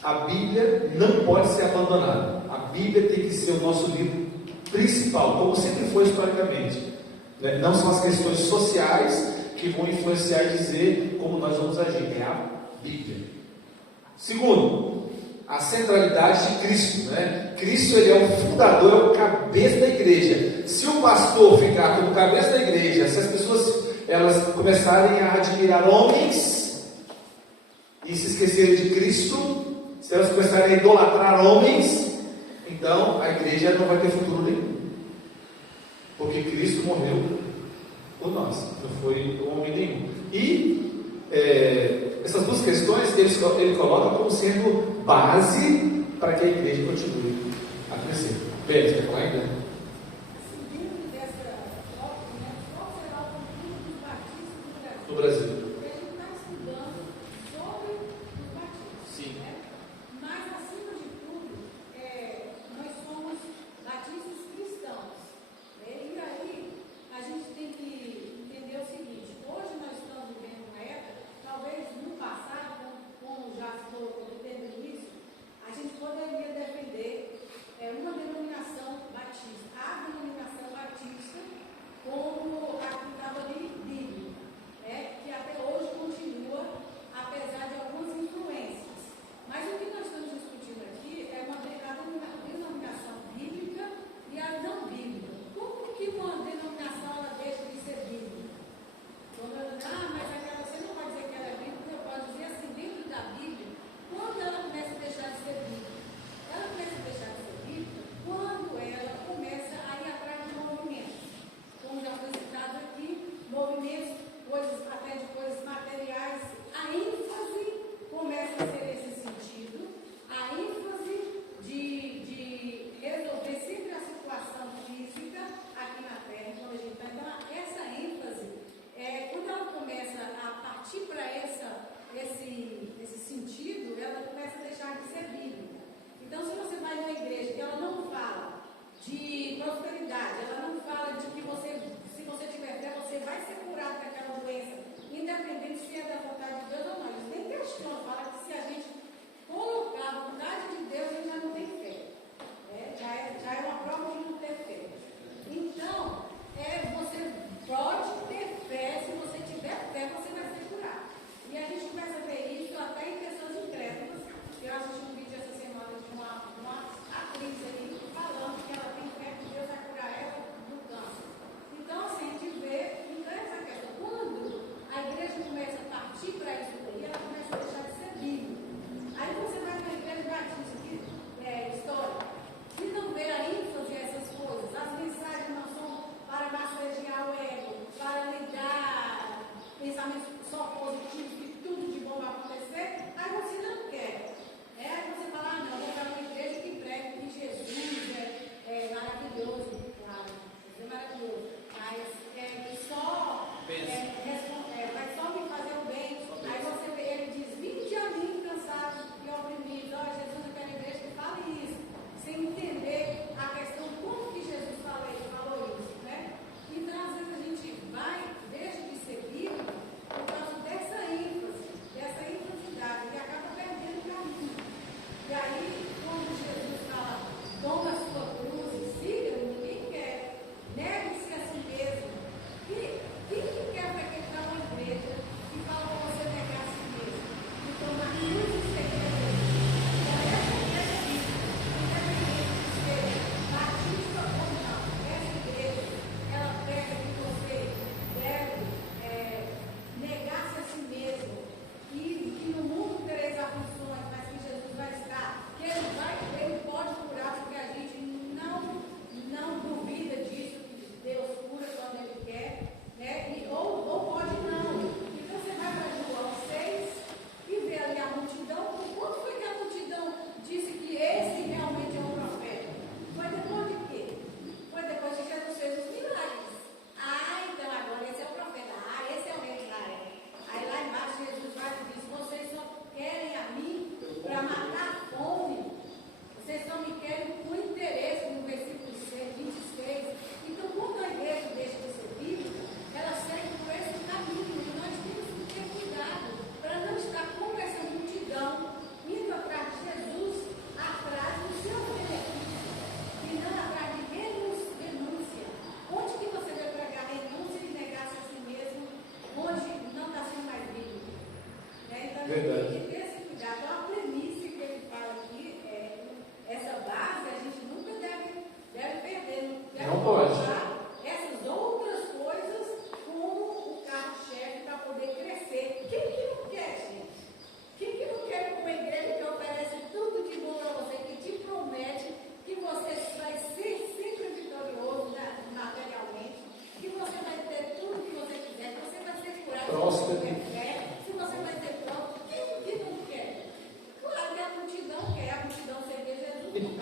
A Bíblia não pode ser abandonada. A Bíblia tem que ser o nosso livro principal, como sempre foi historicamente. Não são as questões sociais que vão influenciar e dizer como nós vamos agir. É a Bíblia. Segundo, a centralidade de Cristo. Cristo, ele é o fundador, é o cabeça da igreja. Se o pastor ficar como cabeça da igreja, se as pessoas elas começarem a admirar homens e se esquecerem de Cristo, se elas começarem a idolatrar homens, então a igreja não vai ter futuro nenhum. Porque Cristo morreu por nós, não foi homem nenhum. E essas duas questões ele coloca como sendo base para que a igreja continue a crescer. Bem, você quer falar ainda? Seguindo dessa ordem, qual será o futuro dos batistas No Brasil. A gente está estudando sobre os batistas. Sim. Mas, acima de tudo, nós somos batistas cristãos. E aí, a gente tem que entender o seguinte: hoje nós estamos vivendo uma época, talvez no passado, como já se colocou desde o início, a gente poderia defender uma denominação batista.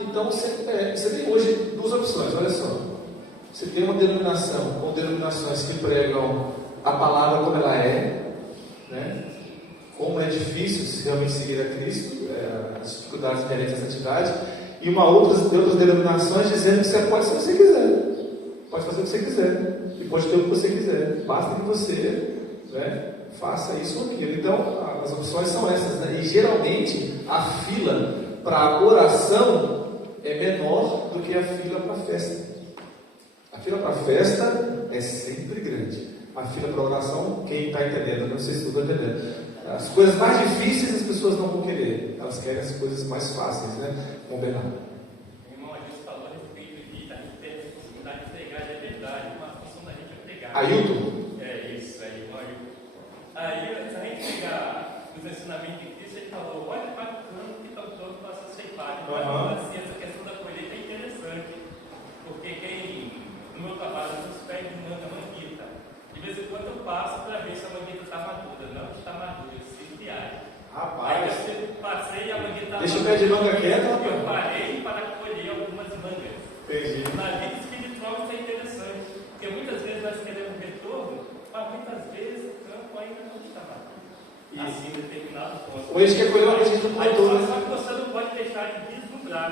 Então você tem hoje duas opções, olha só. Você tem uma denominação ou denominações que pregam a palavra como ela é, né? Como é difícil realmente seguir a Cristo, as dificuldades inerentes à santidade, e outras denominações dizendo que você pode ser o que você quiser, pode fazer o que você quiser, e pode ter o que você quiser, basta que você, né, faça isso ou aquilo. Então, as opções são essas, né? E geralmente a fila para oração é menor do que a fila para festa. A fila para festa é sempre grande. A fila para oração, quem está entendendo, não sei se estou entendendo. As coisas mais difíceis as pessoas não vão querer, elas querem as coisas mais fáceis, né? Vamos ver lá. Irmão, a gente falou a respeito de da possibilidade de pregar de verdade, uma função da gente é pregar. Ailton? É isso, aí, irmão Ailton. Aí, se a gente pegar os ensinamentos de Cristo, ele falou: olha para o campo que está todo para ser ceifado. Então, assim, essa questão da colheita é interessante, porque no meu trabalho, nos pés de manguita. De vez em quando eu passo para ver se a manguita está madura. Não está madura, se viagem. Rapaz, aí eu passei e a manguita estava deixa o pé de manga quieto, rapaz. Eu parei para colher algumas mangas. Entendi. Na vida espiritual isso é interessante, porque muitas vezes nós queremos retorno, mas muitas vezes o campo ainda não está maduro. Assim, determinado ponto. Ou a gente quer colher uma coisa que não plantou, né? Só que você não pode deixar de vislumbrar.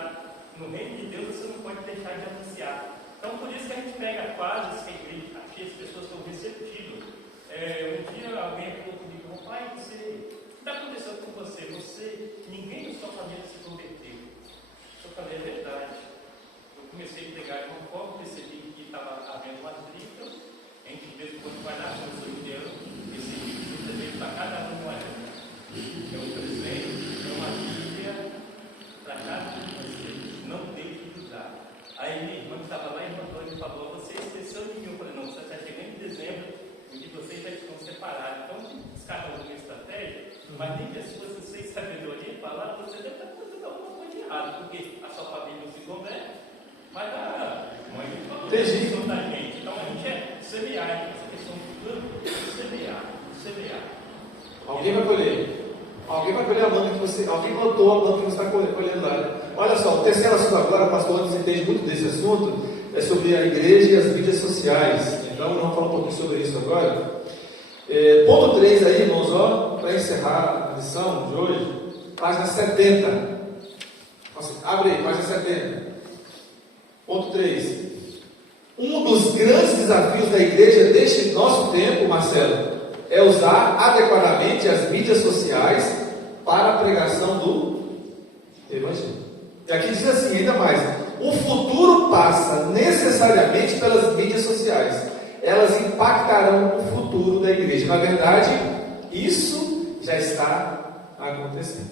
No reino de Deus você não pode deixar de anunciar. Então, por isso que a gente pega fases que a igreja, aqui as pessoas estão receptivas. Um dia alguém falou comigo: pai, o que está acontecendo com você? Ninguém na sua família se converteu. Eu falei: é verdade. Eu comecei a pregar de uma forma, percebi que estava havendo uma briga. A gente, de vez em quando, vai na rua solidiano, percebi que muita gente para cada um uma época. É um presente, é uma Bíblia para cada um de vocês. Não deixe de usar. Aí minha irmã que estava lá em Rondônia falou: você esqueceu de mim. Eu falei: não, você está chegando em dezembro, em que vocês já estão separados. Então, cada um uma estratégia, mas tem pessoas que sem sabedoria falar: você deve estar fazendo alguma coisa errada, porque a sua família não se converte, mas a mãe não falou da gente. Então a gente é semear, essa questão do campo, semear. Alguém vai colher. Alguém vai colher a manga que você. Alguém plantou a manga que você está colhendo lá. Olha só, o terceiro assunto agora, o pastor Anderson entende muito desse assunto, é sobre a igreja e as mídias sociais. Então, vamos falar um pouquinho sobre isso agora. Ponto 3 aí, irmãos, ó, para encerrar a lição de hoje, página 70. Nossa, abre aí, página 70. Ponto 3. Um dos grandes desafios da igreja deste nosso tempo, Marcelo, é usar adequadamente as mídias sociais para a pregação do Evangelho. E aqui diz assim, ainda mais: o futuro passa necessariamente pelas mídias sociais. Elas impactarão o futuro da igreja. Na verdade, isso já está acontecendo.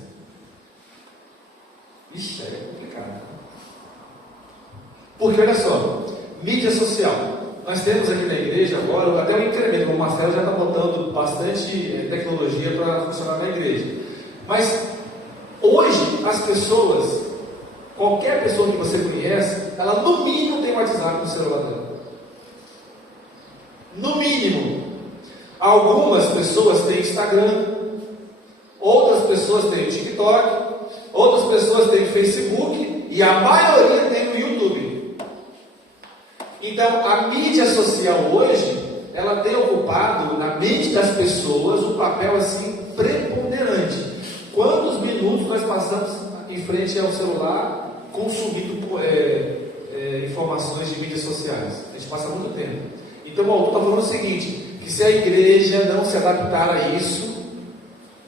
Ixi, é complicado. Porque olha só, mídia social. Nós temos aqui na igreja agora até um incremento. O Marcelo já está botando bastante tecnologia para funcionar na igreja. Mas hoje as pessoas, qualquer pessoa que você conhece, ela no mínimo tem WhatsApp no celular dela. No mínimo. Algumas pessoas têm Instagram, outras pessoas têm TikTok, outras pessoas têm Facebook e a maioria tem o YouTube. Então a mídia social hoje, ela tem ocupado na mente das pessoas um papel assim preponderante. Quantos minutos nós passamos em frente ao celular consumindo informações de mídias sociais? A gente passa muito tempo. Então o autor está falando o seguinte: que se a igreja não se adaptar a isso,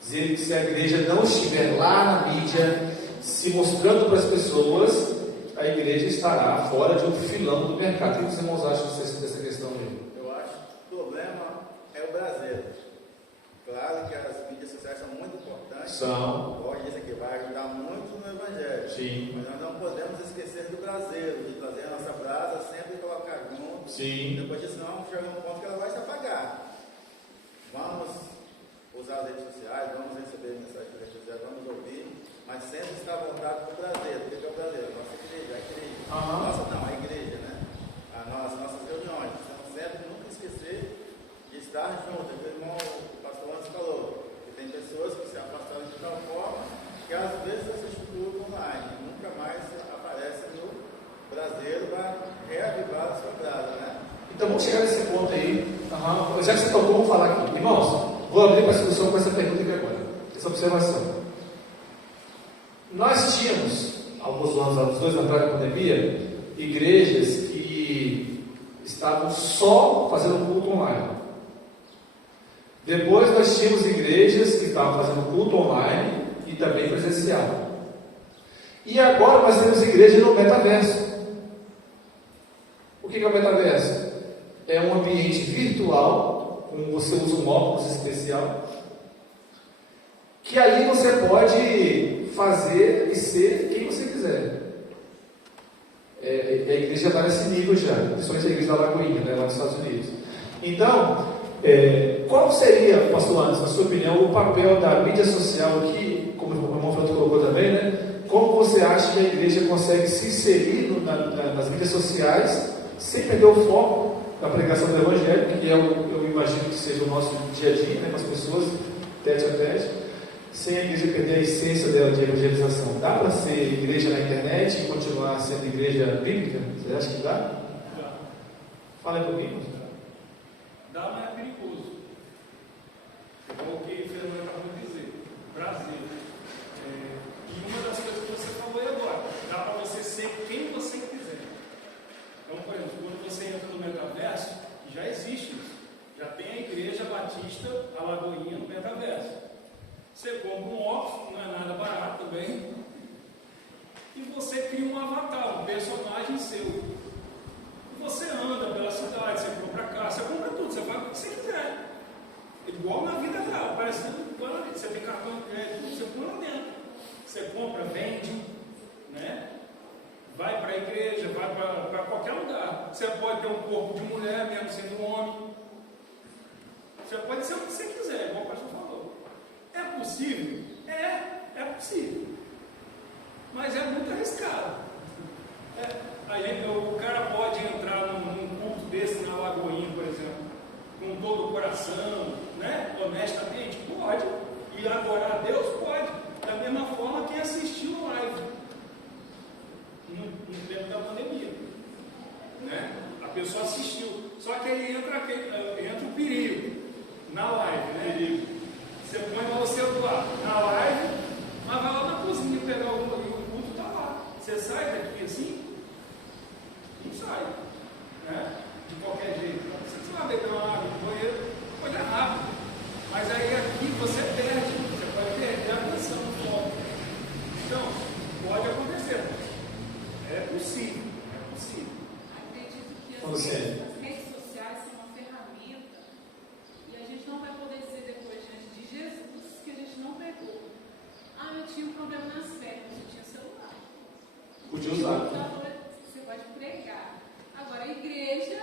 dizer que se a igreja não estiver lá na mídia, se mostrando para as pessoas, a igreja estará fora de um filão do mercado. O que os irmãos acham dessa questão aí? Eu acho que o problema é o Brasil. Claro que as mídias sociais são muito importantes. São. Pode dizer que vai ajudar muito no Evangelho. Sim. Mas nós não podemos esquecer do Brasil, de trazer a nossa brasa sempre colocar junto. Sim. Depois disso, não chega um ponto que ela vai se apagar. Vamos usar as redes sociais, vamos receber mensagens das redes sociais, vamos ouvir, mas sempre estar voltado para o Brasil. O que é o Brasil? A nossa igreja, a igreja. Nossa não, a igreja, né? As nossas reuniões. Então, sempre nunca esquecer de estar junto. O irmão, o pastor antes falou, que tem pessoas que se afastaram de tal forma que às vezes assistem tudo online, nunca mais Então vamos chegar nesse ponto aí. Já que você tocou, vamos falar aqui. Irmãos, vou abrir para a discussão com essa pergunta aqui agora, essa observação. Nós tínhamos, alguns anos, 2 anos atrás da pandemia, igrejas que estavam só fazendo culto online. Depois nós tínhamos igrejas que estavam fazendo culto online e também presencial. E agora nós temos igreja no metaverso. O que é o metaverso? É um ambiente virtual, como você usa um óculos especial, que ali você pode fazer e ser quem você quiser. A igreja já está nesse nível já, principalmente a igreja da Lagoinha, né, lá nos Estados Unidos. Então, qual seria, pastor Anderson, na sua opinião, o papel da mídia social aqui, como o irmão Franto colocou também, né? Como você acha que a igreja consegue se inserir nas mídias sociais sem perder o foco da pregação do Evangelho, que eu imagino que seja o nosso dia a dia, né, com as pessoas, tete a tete, sem a igreja perder a essência dela de evangelização? Dá para ser igreja na internet e continuar sendo igreja bíblica? Você acha que dá? Dá. Fala aí comigo. Dá, mas é perigoso. Igual o que o Fernando acabou de dizer. Brasil. E uma das coisas que você falou aí agora, dá para você ser quem você quiser. Então, por exemplo, quando você entra no metaverso, já existe isso. Já tem a Igreja Batista Alagoinha no metaverso. Você compra um óculos, não é nada barato também, e você cria um avatar, um personagem seu. E você anda pela cidade, você compra casa, você compra tudo, você faz o que você quiser. Igual na vida real, parece que você tem cartão de crédito, você põe lá dentro. Você compra, vende, né? Vai para a igreja, vai para qualquer lugar. Você pode ter um corpo de mulher mesmo sendo homem. Você pode ser o que você quiser, igual o pastor falou. É possível? É possível. Mas é muito arriscado. O cara pode entrar num culto desse na Lagoinha, por exemplo, com todo o coração, né? Honestamente, pode. E adorar a Deus, pode. Da mesma forma que assistiu o live no tempo da pandemia, né? A pessoa assistiu, só que aí entra o perigo na live, né? Você põe para você atuar na live, mas vai lá na cozinha pegar o culto, está lá. Você sai daqui assim? Não sai, né? De qualquer jeito. Você vai beber uma água no banheiro, coisa rápida. Mas aí aqui você perde, você pode perder a atenção do foco. Então, pode acontecer. É possível. Acredito que as redes sociais são uma ferramenta e a gente não vai poder dizer depois diante de Jesus que a gente não pegou. Eu tinha um problema nas pernas, eu tinha celular. Podia usar. Você pode pregar. Agora, a igreja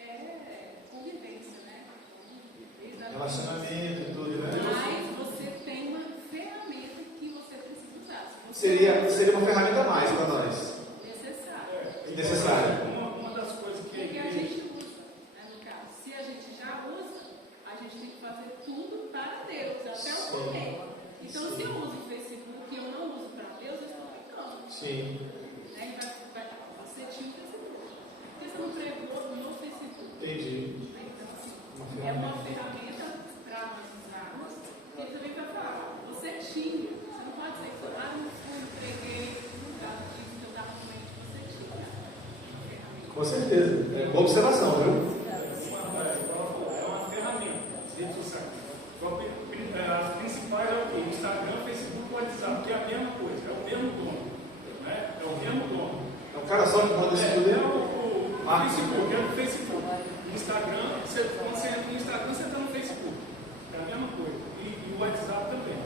é convivência, né? Relacionamento e tudo, né? Mas você tem uma ferramenta que você precisa usar. Seria uma ferramenta a mais para nós. Necessário. Uma das coisas que a gente usa, né, no caso, se a gente já usa, a gente tem que fazer tudo para Deus, até o comer. Então, se eu uso o Facebook e eu não uso para Deus, eu estou pecando. Sim. Né? Você tinha o Facebook. Porque você não pregou no Facebook. Entendi. Então, é uma ferramenta para nós usarmos. E também para falar, você tinha. Você não pode dizer que eu não preguei no lugar disso que eu estava doente, você tinha. Com certeza. É boa observação, viu? É uma ferramenta. As redes sociais. As principais é o quê? Instagram, Facebook, WhatsApp, que é a mesma coisa, é o mesmo dono. Né? É o mesmo dono. É um cara só que manda isso tudo. O Facebook, é o Facebook. No Instagram, quando você entra no Instagram, você está no Facebook. É a mesma coisa. E o WhatsApp também.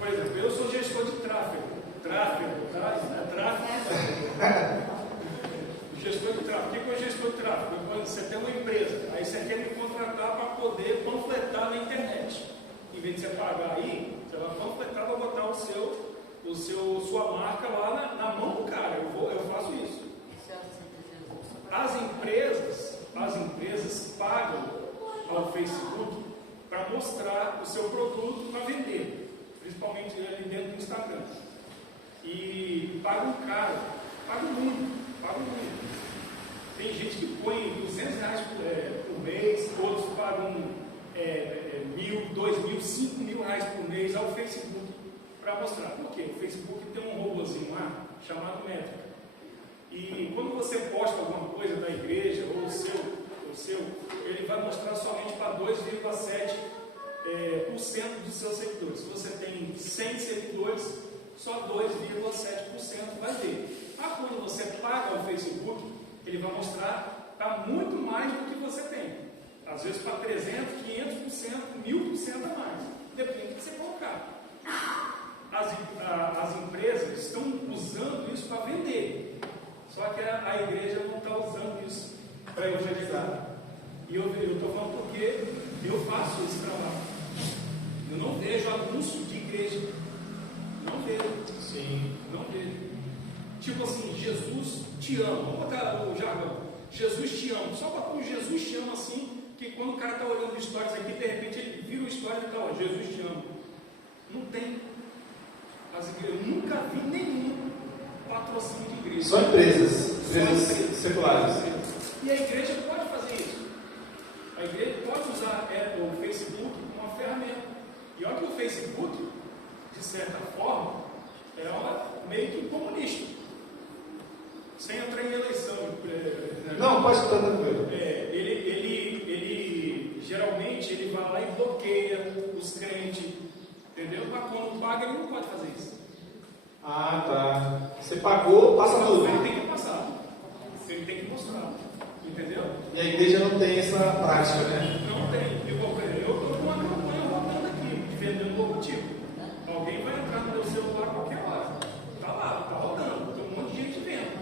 Por exemplo, eu sou gestor de tráfego. Tráfego, tá? Tráfego. Gestor de tráfego. O que é o gestor de tráfego? Você tem uma empresa, aí você quer me contratar para poder panfletar na internet. Em vez de você pagar aí, você vai panfletar para botar sua marca lá na mão do cara. Eu faço isso. As empresas pagam ao Facebook para mostrar o seu produto para vender, principalmente ali dentro do Instagram. E pagam caro, pagam muito. Tem gente que põe R$200 por mês, outros pagam 1.000, 2.000, 5.000 reais por mês ao Facebook para mostrar. Por quê? O Facebook tem um robozinho lá chamado Métrica. E quando você posta alguma coisa da igreja ou o seu, ele vai mostrar somente para 2,7% dos seus seguidores. Se você tem 100 seguidores, só 2,7% vai ver. Mas quando você paga o Facebook, ele vai mostrar para muito mais do que você tem. Às vezes para 300%, 500%, 1000% a mais. Depende do que você colocar. As empresas estão usando isso para vender. Só que a igreja não está usando isso para evangelizar. E eu estou falando porque eu faço esse trabalho. Eu não vejo anúncio de igreja. Não vejo. Sim. Não vejo. Tipo assim, Jesus te ama. Vamos botar o jargão. Jesus te ama. Só para pôr Jesus te ama assim, que quando o cara está olhando stories aqui, de repente ele vira o story e está, Jesus te ama. Não tem. Eu nunca vi nenhum patrocínio de igreja. Só empresas seculares. E a igreja pode fazer isso. A igreja pode usar o Facebook como uma ferramenta. E olha que o Facebook, de certa forma, é meio que comunista. Sem entrar em eleição. Não, pode estar tranquilo. Ele geralmente ele vai lá e bloqueia os crentes. Entendeu? Mas quando paga, ele não pode fazer isso. Ah, tá. Você pagou, passa tudo. Ele tem que passar. Ele tem que mostrar. Entendeu? E a igreja não tem essa prática, né? Não tem. Eu estou com uma campanha rodando aqui, vendendo logotipo. Alguém vai entrar no meu celular a qualquer hora. Está lá, está rodando. Tem um monte de gente vendo.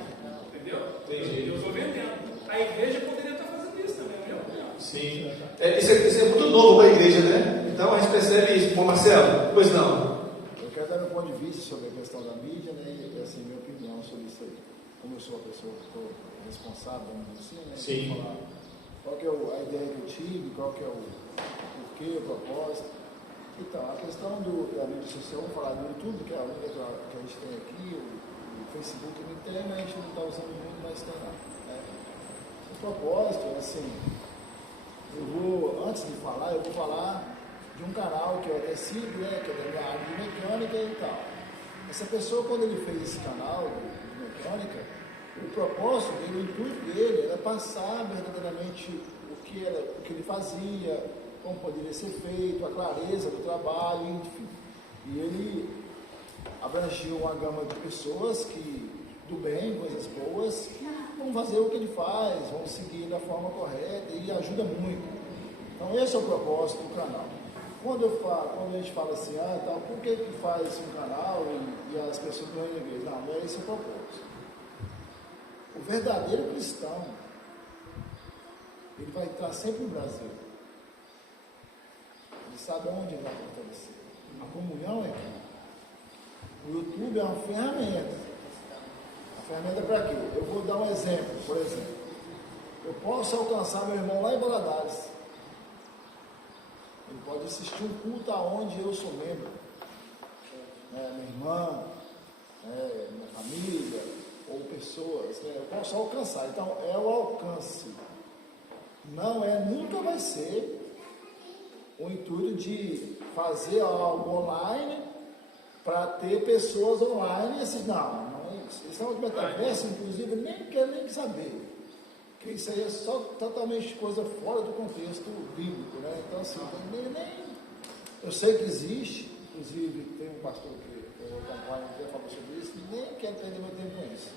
Entendeu? Entendi. Eu estou vendendo. A igreja poderia estar fazendo isso também, na minha opinião. Sim. Isso é muito novo para a igreja, né? Então a gente percebe isso. Bom, Marcelo, pois não. Eu quero dar meu ponto de vista sobre a questão da mídia, né? E assim, minha opinião sobre isso aí. Como eu sou a pessoa que estou responsável, vamos dizer assim, né? Sim. Falar qual que é a ideia que eu tive, qual que é o porquê, o propósito. Então, a questão da mídia social, vamos falar do YouTube, que é a única que a gente tem aqui, o Facebook não tem, mas a gente não está usando muito, mas tem lá. Né? O propósito é assim, antes de falar, eu vou falar de um canal que eu até sigo, né, que é da minha área de mecânica e tal. Essa pessoa, quando ele fez esse canal de mecânica, o propósito dele, o intuito dele era passar verdadeiramente o que ele fazia, como poderia ser feito, a clareza do trabalho, enfim. E ele abrangiu uma gama de pessoas que, do bem, coisas boas, que vão fazer o que ele faz, vão seguir da forma correta e ajuda muito. Então esse é o propósito do canal. Quando a gente fala assim, por que faz um canal e as pessoas não vêm ver? Não é esse o propósito. O verdadeiro cristão, ele vai estar sempre no Brasil. Ele sabe onde ele vai fortalecer. A comunhão é aqui. O YouTube é uma ferramenta. A ferramenta é para quê? Eu vou dar um exemplo, por exemplo. Eu posso alcançar meu irmão lá em Valadares. Ele pode assistir um culto aonde eu sou membro. Minha irmã, minha família, ou pessoas, eu posso alcançar. Então, é o alcance. Nunca vai ser o intuito de fazer algo online para ter pessoas online assim, não é isso. Esse negócio de metaverso, inclusive, nem quero nem saber. Porque isso aí é só totalmente coisa fora do contexto bíblico, né? Então, assim, eu sei que existe, inclusive tem um pastor que eu acompanho que falou sobre isso, nem quero perder meu tempo com isso.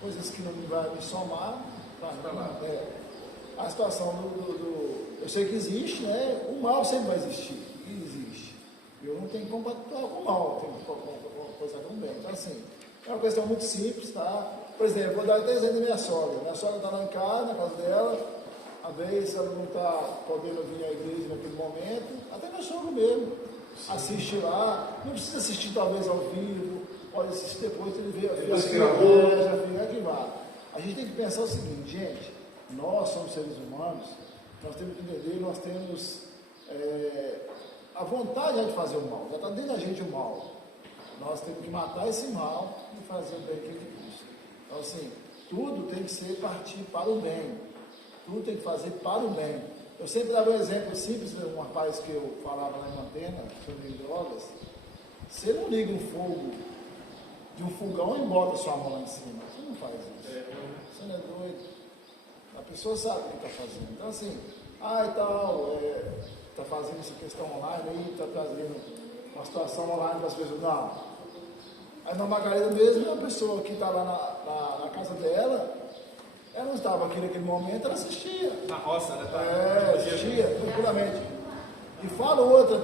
Coisas que não vai me somar, para lá. A situação eu sei que existe, né? O mal sempre vai existir, e existe. Eu não tenho como atuar com o mal, tenho que coisa com o bem. Então, assim, é uma questão muito simples, tá? Por exemplo, vou dar até exemplo da minha sogra. Minha sogra está lá em casa, na casa dela, às vezes ela não está podendo vir à igreja naquele momento, até meu sogro mesmo. Assiste lá, não precisa assistir talvez ao vivo, pode assistir depois, ele vê já fica arquivado. A gente tem que pensar o seguinte, gente, nós somos seres humanos, nós temos que entender, nós temos a vontade de fazer o mal, já está dentro da gente o mal. Nós temos que matar esse mal e fazer o bem que ele custa. Então, assim, tudo tem que ser partir para o bem. Tudo tem que fazer para o bem. Eu sempre dava um exemplo simples, um rapaz que eu falava lá em Mantena, sobre drogas. Você não liga um fogo de um fogão e bota sua mão lá em cima. Você não faz isso. Você não é doido. A pessoa sabe o que está fazendo. Então assim, está fazendo essa questão online aí, está trazendo uma situação online para as pessoas. Não. A irmã Margarida mesmo é uma pessoa que está lá na casa dela, ela não estava aqui naquele momento, ela assistia. Na roça, né? Assistia, tranquilamente. E fala outra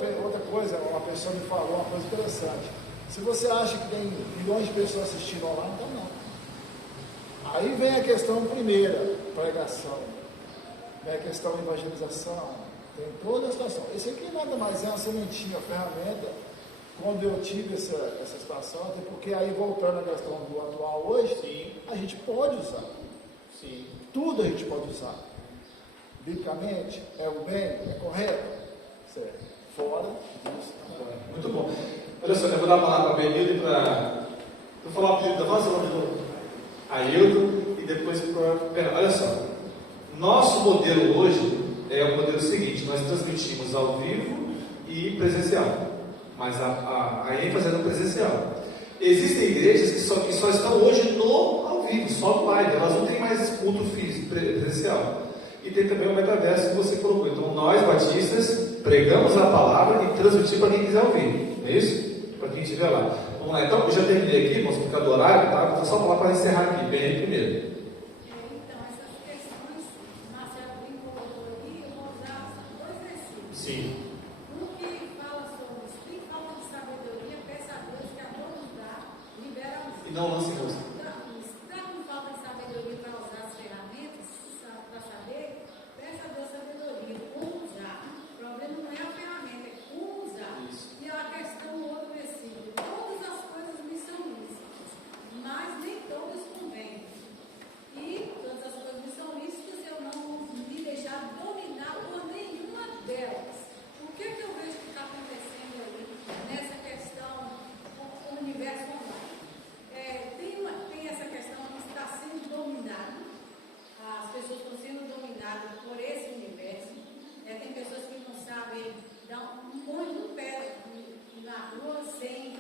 coisa, uma pessoa me falou uma coisa interessante. Se você acha que tem milhões de pessoas assistindo online, então não. Aí vem a questão primeira, pregação. Vem a questão evangelização. Tem toda a situação. Esse aqui nada mais é uma sementinha, uma ferramenta. Quando eu tive essa situação, até porque aí voltando à questão do atual hoje, sim, a gente pode usar. Sim. Tudo a gente pode usar. Biblicamente, é o bem, é correto? Certo. Fora disso. Muito bom. Olha só, eu vou dar a palavra para a Benildo e para... Vou falar o apelido da nossa nome do Ailton e depois para... Olha só. Nosso modelo hoje é o modelo seguinte: nós transmitimos ao vivo e presencial. Mas a ênfase é no presencial. Existem igrejas que só estão hoje no ao vivo, só no live. Elas não têm mais culto físico, presencial. E tem também o metaverso que você colocou. Então nós, batistas, pregamos a palavra e transmitimos para quem quiser ouvir. Não é isso? Para quem estiver lá. Vamos lá, então eu já terminei aqui, vamos ficar do horário, tá? Vou só falar para encerrar aqui, bem aí primeiro. Então, essas questões, Marcelo colocou aqui, eu vou usar dois versículos. Sim. Um que fala sobre espírito, falta de sabedoria, peça a Deus que a todos dá, libera os. E não lance música. Está com falta de sabedoria para usar as ferramentas, para saber, peça a Deus sabedoria, como usar. O problema não é a ferramenta, é como usar. Isso. E a questão do outro versículo, todas as coisas me são lícitas, mas nem todas convêm. E todas as coisas me são lícitas, eu não me deixar dominar por nenhuma delas. O que eu vejo que está acontecendo aí nessa questão com o universo online? Tem essa questão que está sendo dominado, as pessoas estão sendo dominadas por esse universo. Tem pessoas que não sabem dar um pé na rua sem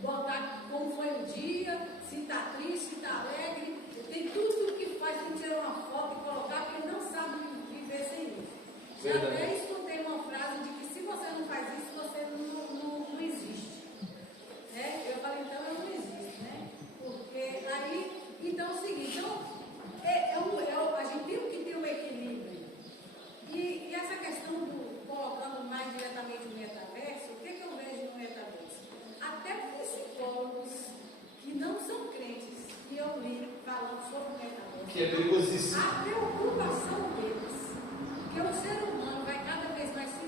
botar como foi o dia, se está triste, se está alegre. Tem tudo que faz com tirar uma foto e colocar, porque não sabe viver sem isso. Já até escutei uma frase de que se você não faz isso, você não existe. Eu falei, então eu não existo, né? Porque aí, então é o seguinte, a gente tem que ter um equilíbrio. E essa questão do colocando mais diretamente no metaverso, o que eu vejo no metaverso? Até psicólogos que não são crentes, que eu li falando sobre o metaverso. Que é perigosíssimo. A preocupação deles, que o ser humano vai cada vez mais se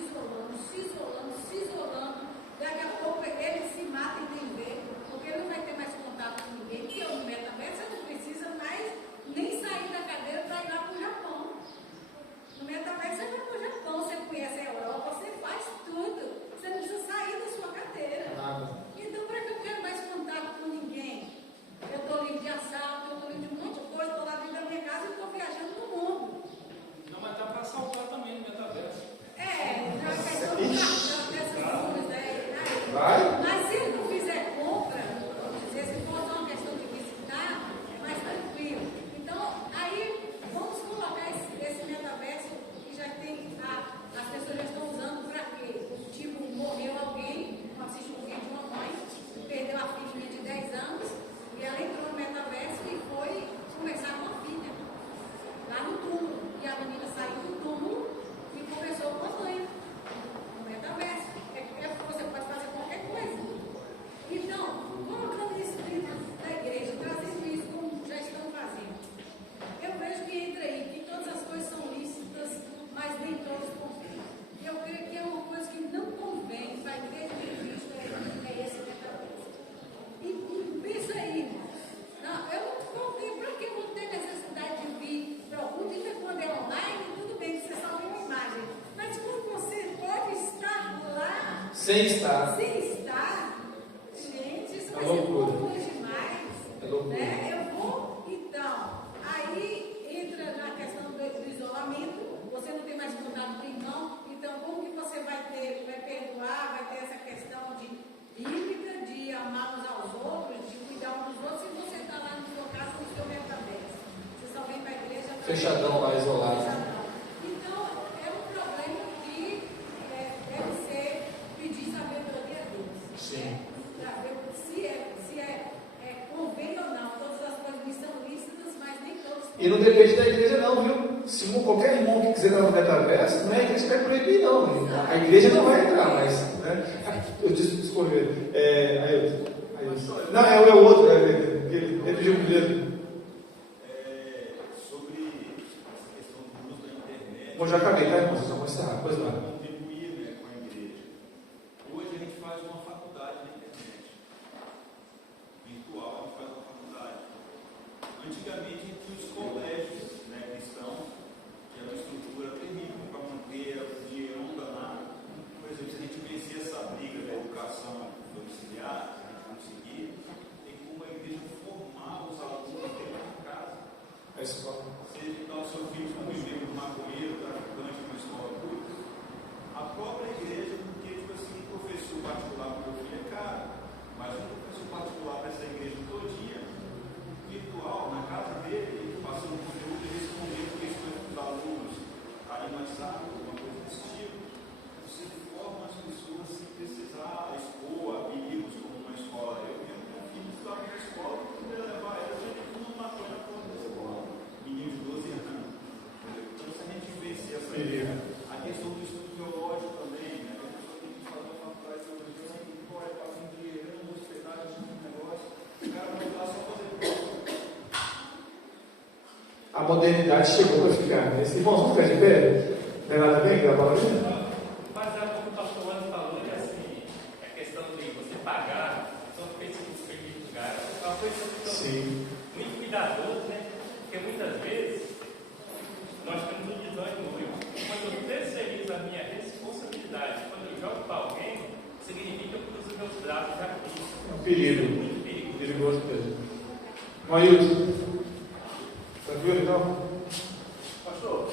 isolando, daqui a pouco ele se mata e nem vê, porque ele não vai ter mais contato com ninguém. E eu no metaverso, você não precisa mais nem sair da cadeira para ir lá para o Japão. No metaverso você vai para o Japão, você conhece a Europa, você faz tudo. Você não precisa sair da sua cadeira. Então, para que eu quero mais contato com ninguém? Eu estou livre de assalto, eu estou livre de um monte de coisa, estou lá dentro da minha casa e estou viajando no mundo. Não, mas dá para assaltar também no metaverso. Na questão dessas coisas aí. Vai? Mas se ele não fizer compra, vamos dizer, se for só uma questão de visitar, é mais tranquilo. Então, aí, vamos colocar esse metaverso que já tem, as pessoas já estão usando para quê? Tipo, morreu alguém, assiste um vídeo de uma mãe, perdeu a filhinha de 10 anos, e ela entrou no metaverso e foi conversar com a filha, lá no túmulo. E a menina saiu do túmulo e conversou com a mãe, no metaverso. Você pode fazer qualquer coisa. Então, colocando isso dentro da igreja, trazendo isso como já estão fazendo, eu vejo que entra aí, que todas as coisas são lícitas, mas nem todas convêm. Eu creio que é uma coisa que não convém para a igreja de Cristo, é esse metaverso. E pensa aí, irmãos. Para que eu vou ter necessidade de vir para o culto? E quando é online, tudo bem, você só vê uma imagem. Mas quando você pode estar lá, Sem estar. gente, isso vai ser loucura. loucura demais. É loucura. Eu vou, então. lá vai ter essa questão de bíblica, de amar uns aos outros, de cuidar uns dos outros, e você está lá no seu casa com o seu metaverso. Você só vem para a igreja... Fechadão lá, isolado. Então, é um problema que deve ser pedir sabedoria a Deus. Sim. Para ver se convém ou não. Todas as coisas me são lícitas, mas nem todos... E não depende da igreja não, viu? Se qualquer irmão que quiser entrar no metaverso, não é a igreja que vai proibir não. A igreja não vai entrar, mas... Né? Eu disse, escorrer. Não, é o outro. Ele pediu primeiro. Sobre essa questão do uso da internet... Bom, já acabei, tá, irmão? Só vou encerrar. Pois não. Contribuir, né, com a igreja. Hoje a gente faz uma faculdade na internet. Virtual, a gente faz uma faculdade. Antigamente a gente tinha os colégios, né, cristãos, que era uma estrutura terrível para manter o dinheiro danado. Por exemplo, se a gente vencer essa briga da educação domiciliar, se a gente conseguir, tem como a igreja formar os alunos dentro de casa. A escola. Você dá o seu filho como exemplo do maconheiro, traficante, uma escola pública. A própria igreja, porque, tipo assim, um professor particular para o meu filho é caro, mas um professor particular para essa igreja todinha, virtual, na casa dele, passando conteúdo e respondendo questões dos alunos ali no WhatsApp, alguma coisa desse tipo. Você forma as pessoas sem precisar expor a perigos como uma escola. Eu mesmo tenho um filho que estava na escola, eu poderia levar ele, eu tenho uma maconha na porta da escola. Menino de 12 anos. Então, se a gente vencer essa ideia, a questão do estudo teológico também, né? A pessoa tem que fazer uma faculdade de teologia, você tem que fazer um dinheiro, uma hospedagem, um negócio. O cara vai lá só fazer prova. A modernidade chegou para ficar. Irmãos, vamos ficar de pé? Não é nada bem? Grava lá. Mas é como o pastor Ana falou, é assim, a questão de você pagar, só pensa que você tem lugar, é uma coisa muito cuidadosa, né? Porque muitas vezes nós temos um desânimo. Quando eu terceirizo a minha responsabilidade, quando eu jogo para alguém, significa que eu cruzo meus braços já fiz. É um perigo. Muito perigoso. Perigoso mesmo. Maílson. Tranquilo então? Pastor,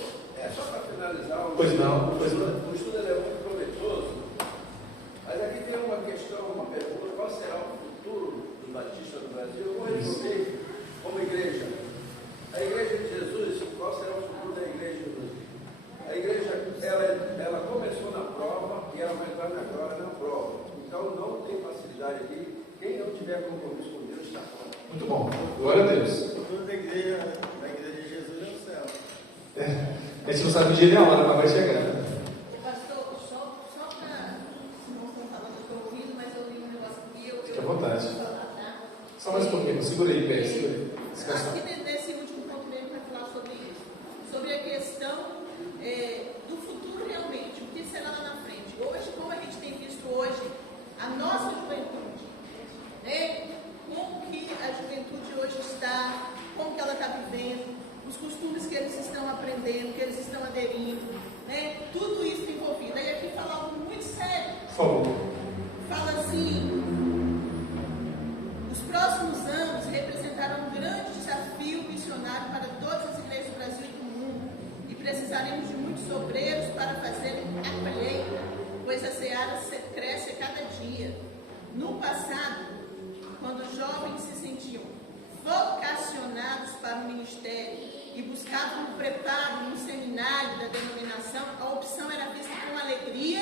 só para finalizar, Pois não. O estudo é muito proveitoso, mas aqui tem uma questão, uma pergunta: qual será o futuro dos batistas do Brasil? Eu vou responder como igreja. A igreja de Jesus, qual será o futuro da igreja de Jesus? A igreja, ela começou na prova e ela vai entrar agora na prova. Então não tem facilidade aqui. Quem não tiver compromisso com Deus está fora. Muito bom. Glória a Deus. O futuro da igreja de Jesus é o céu. A gente não sabe o dia e a hora, mas vai chegar. Pastor, só para... Não estou falando, estou ouvindo, mas eu li um negócio aqui. Fique à vontade. Falar, tá? Só mais um pouquinho. Segura aí, pé. Acho que nesse último ponto mesmo para falar sobre isso. Sobre a questão do futuro realmente. O que será lá na frente. Hoje, como a gente tem visto hoje, a nossa juventude, né? Como que a juventude hoje está, como que ela está vivendo, os costumes que eles estão aprendendo, que eles estão aderindo, né? Tudo isso envolvido. Aí aqui fala algo muito sério. Por favor. Fala assim: os próximos anos representarão um grande desafio missionário para todas as igrejas do Brasil e do mundo, e precisaremos de muitos obreiros para fazerem a colheita, pois a seara cresce a cada dia. No passado, quando os jovens se sentiam vocacionados para o ministério e buscavam um preparo no seminário da denominação, a opção era vista com alegria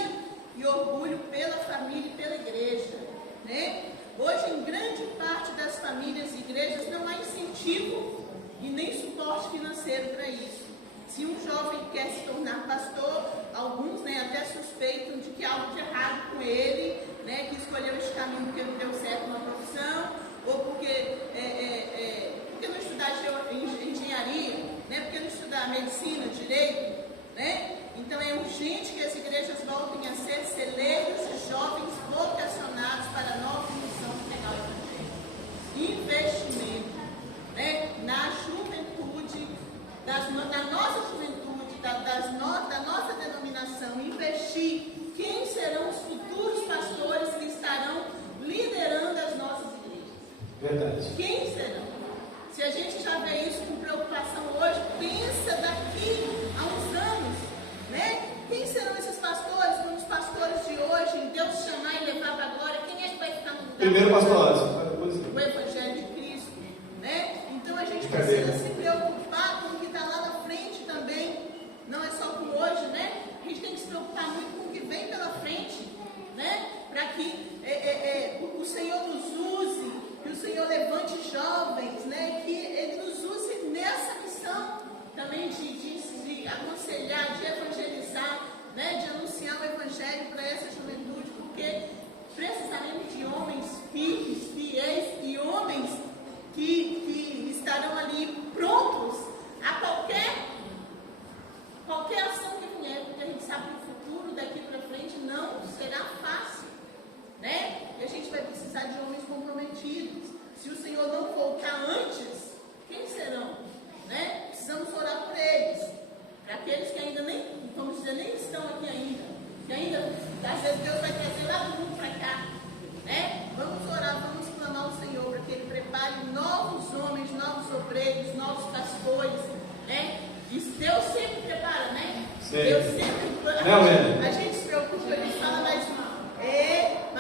e orgulho pela família e pela igreja, né? Hoje, em grande parte das famílias e igrejas, não há incentivo e nem suporte financeiro para isso. Se um jovem quer se tornar pastor, alguns, né, até suspeitam de que há algo de errado com ele, né, que escolheu esse caminho porque não deu certo na profissão, ou porque não estudar engenharia, né, porque não estudar medicina, direito, né? Então é urgente que as igrejas voltem a ser celeiros de jovens vocacionados para a nova missão de pregar o evangelho. Investimento, né, na juventude, da nossa juventude, da nossa denominação, investir quem serão os futuros pastores que estarão liderando as nossas igrejas. Verdade. Quem serão? Se a gente já vê isso com preocupação hoje, pensa daqui a uns anos, né? Quem serão esses pastores? Como os pastores de hoje, Deus Primeiro, pastor Alisson, depois o Evangelho de Cristo, né? Então a gente precisa se preocupar com o que está lá na frente também, não é só com hoje, né? A gente tem que se preocupar muito com o que vem pela frente, né? Para que o Senhor nos use, que o Senhor levante jovens, né? Que Ele nos use nessa missão também de aconselhar, de evangelizar, né? De anunciar o Evangelho para essa juventude, porque precisaremos de homens firmes, fiéis e homens que estarão ali prontos a qualquer ação que vier, porque a gente sabe que o futuro daqui para frente não será fácil, né? E a gente vai precisar de homens comprometidos. Se o Senhor não voltar antes, quem serão? Né? Precisamos orar por eles, para aqueles que ainda nem, vamos dizer, nem estão aqui ainda, que ainda, às vezes Deus vai trazer lá do mundo para cá, né? Vamos orar, vamos clamar ao Senhor para que Ele prepare novos homens, novos obreiros, novos pastores, né? E Deus sempre prepara, né? Sim. Deus sempre, a gente se preocupa, a gente fala, mas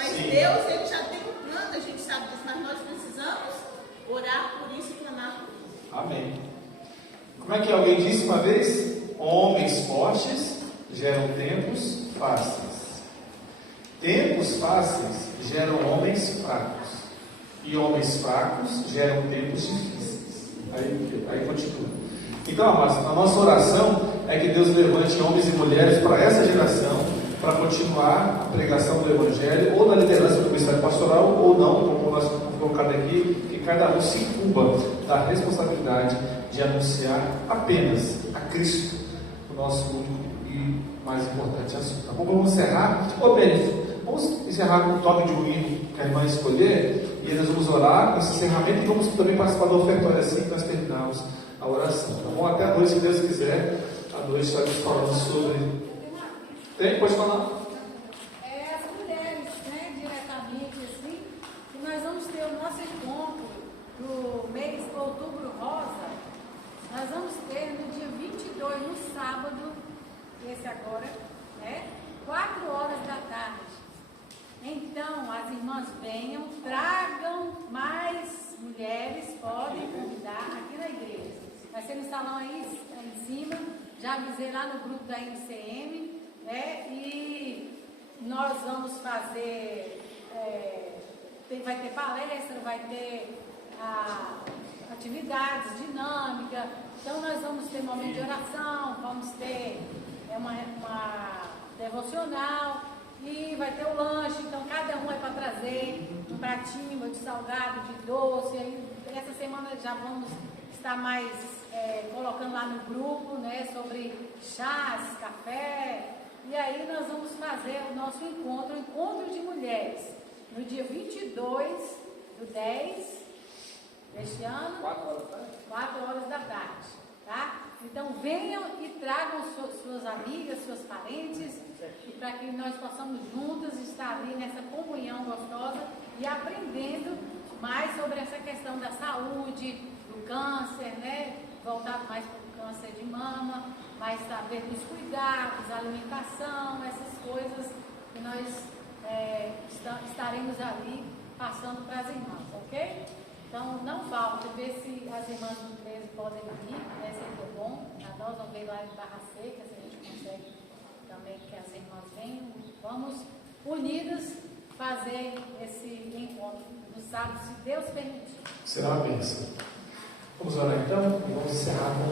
Sim. Deus, Ele já tem um plano, a gente sabe disso, mas nós precisamos orar por isso e clamar por isso. Amém. Como é que alguém disse uma vez? Homens fortes geram tempos fáceis. Tempos fáceis geram homens fracos. E homens fracos geram tempos difíceis. Aí continua. Então, amados, a nossa oração é que Deus levante homens e mulheres para essa geração, para continuar a pregação do Evangelho, ou na liderança do ministério pastoral, ou não, como nós estamos colocando aqui, que cada um se incumba da responsabilidade de anunciar apenas a Cristo, o nosso único e mais importante assunto. Tá bom? Vamos encerrar. Ô, Benito, vamos encerrar com um toque de um hino que a irmã escolher, e nós vamos orar com esse encerramento e vamos também participar do ofertório assim que nós terminarmos a oração. Tá bom? Até a noite, se Deus quiser. À noite estaremos falando sobre. Tem? Pode falar. As mulheres, né, diretamente assim, que nós vamos ter o nosso encontro do mês Outubro Rosa. Nós vamos ter no dia 22, no sábado, esse agora, né, 4 horas da tarde. Então, as irmãs venham, tragam mais mulheres, podem convidar aqui na igreja. Vai ser no salão aí em cima, já avisei lá no grupo da MCM, né, e nós vamos fazer, vai ter palestra, vai ter atividades dinâmicas, então nós vamos ter momento de oração, vamos ter uma devocional e vai ter o lanche, então cada um é para trazer um pratinho de salgado, de doce, aí essa semana já vamos estar mais colocando lá no grupo, né, sobre chás, café, e aí nós vamos fazer o nosso encontro de mulheres, no dia 22/10 deste ano, 4 horas da tarde, tá? Então venham e tragam suas amigas, seus parentes, e para que nós possamos juntas estar ali nessa comunhão gostosa e aprendendo mais sobre essa questão da saúde, do câncer, né? Voltado mais para o câncer de mama, mais saber dos cuidados, alimentação, essas coisas que nós estaremos ali passando para as irmãs, ok? Então não falta, ver se as irmãs do 13 podem vir, né? Seria bom. Nós vamos ver lá em Barra Seca, se a gente consegue também que as irmãs venham. Vamos unidas fazer esse encontro no sábado, se Deus permitir. Será uma bênção. Vamos orar então e vamos encerrar com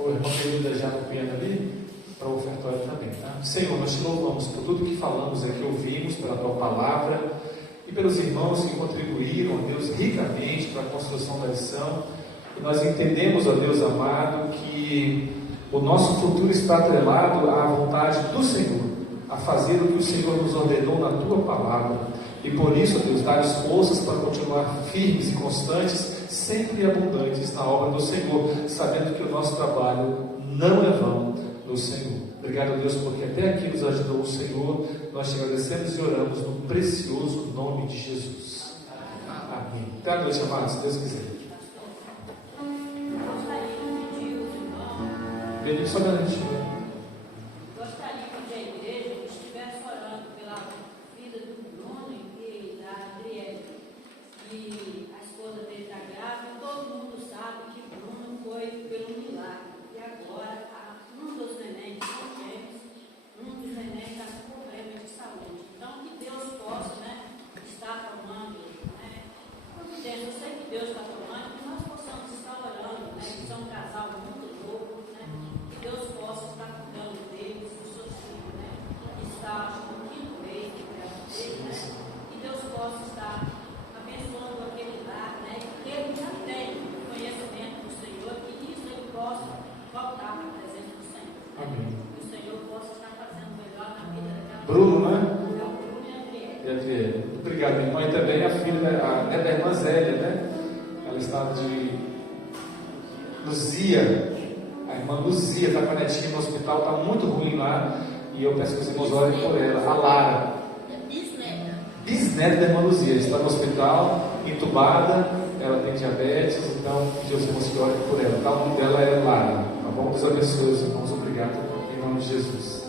o irmão Peluda já no piano ali, para o ofertório também, tá? Senhor, nós te louvamos por tudo que falamos aqui, ouvimos, pela tua palavra e pelos irmãos que contribuíram, ó Deus, ricamente para a construção da lição. E nós entendemos, ó Deus amado, que o nosso futuro está atrelado à vontade do Senhor, a fazer o que o Senhor nos ordenou na tua palavra. E por isso, ó Deus, dá-nos forças para continuar firmes e constantes, sempre abundantes na obra do Senhor, sabendo que o nosso trabalho não é vão no Senhor. Obrigado, Deus, porque até aqui nos ajudou o Senhor. Nós te agradecemos e oramos no precioso nome de Jesus. Amém. Até a noite, amados, se Deus quiser. Benito, só garantia. Gostaria que a igreja estivesse orando pela vida do Bruno e da Adriele. Deus está falando, que nós possamos estar orando, né? Que são um casal muito novo, né? Que Deus possa estar cuidando deles, dos seus filhos, né? Que está, acho que no quinto mês, né? Que Deus possa estar abençoando aquele lar, né? Que ele já tem conhecimento do Senhor, que isso ele possa voltar para a presença do Senhor. Amém. Que o Senhor possa estar fazendo melhor na vida daquela Bruno, né? É o Bruno e a Adriele. Obrigado, minha irmã. E também a filha, a neta da irmã Zélia, né? Ela está de Luzia. A irmã Luzia está com a netinha no hospital, está muito ruim lá. E eu peço que os irmãos orem por ela. A Lara. Bisneta da irmã Luzia. Está no hospital, entubada. Ela tem diabetes, então Deus irmãos que orem por ela. Tá? O nome dela é Lara. Tá bom? Deus abençoe os irmãos. Obrigado. Em nome de Jesus.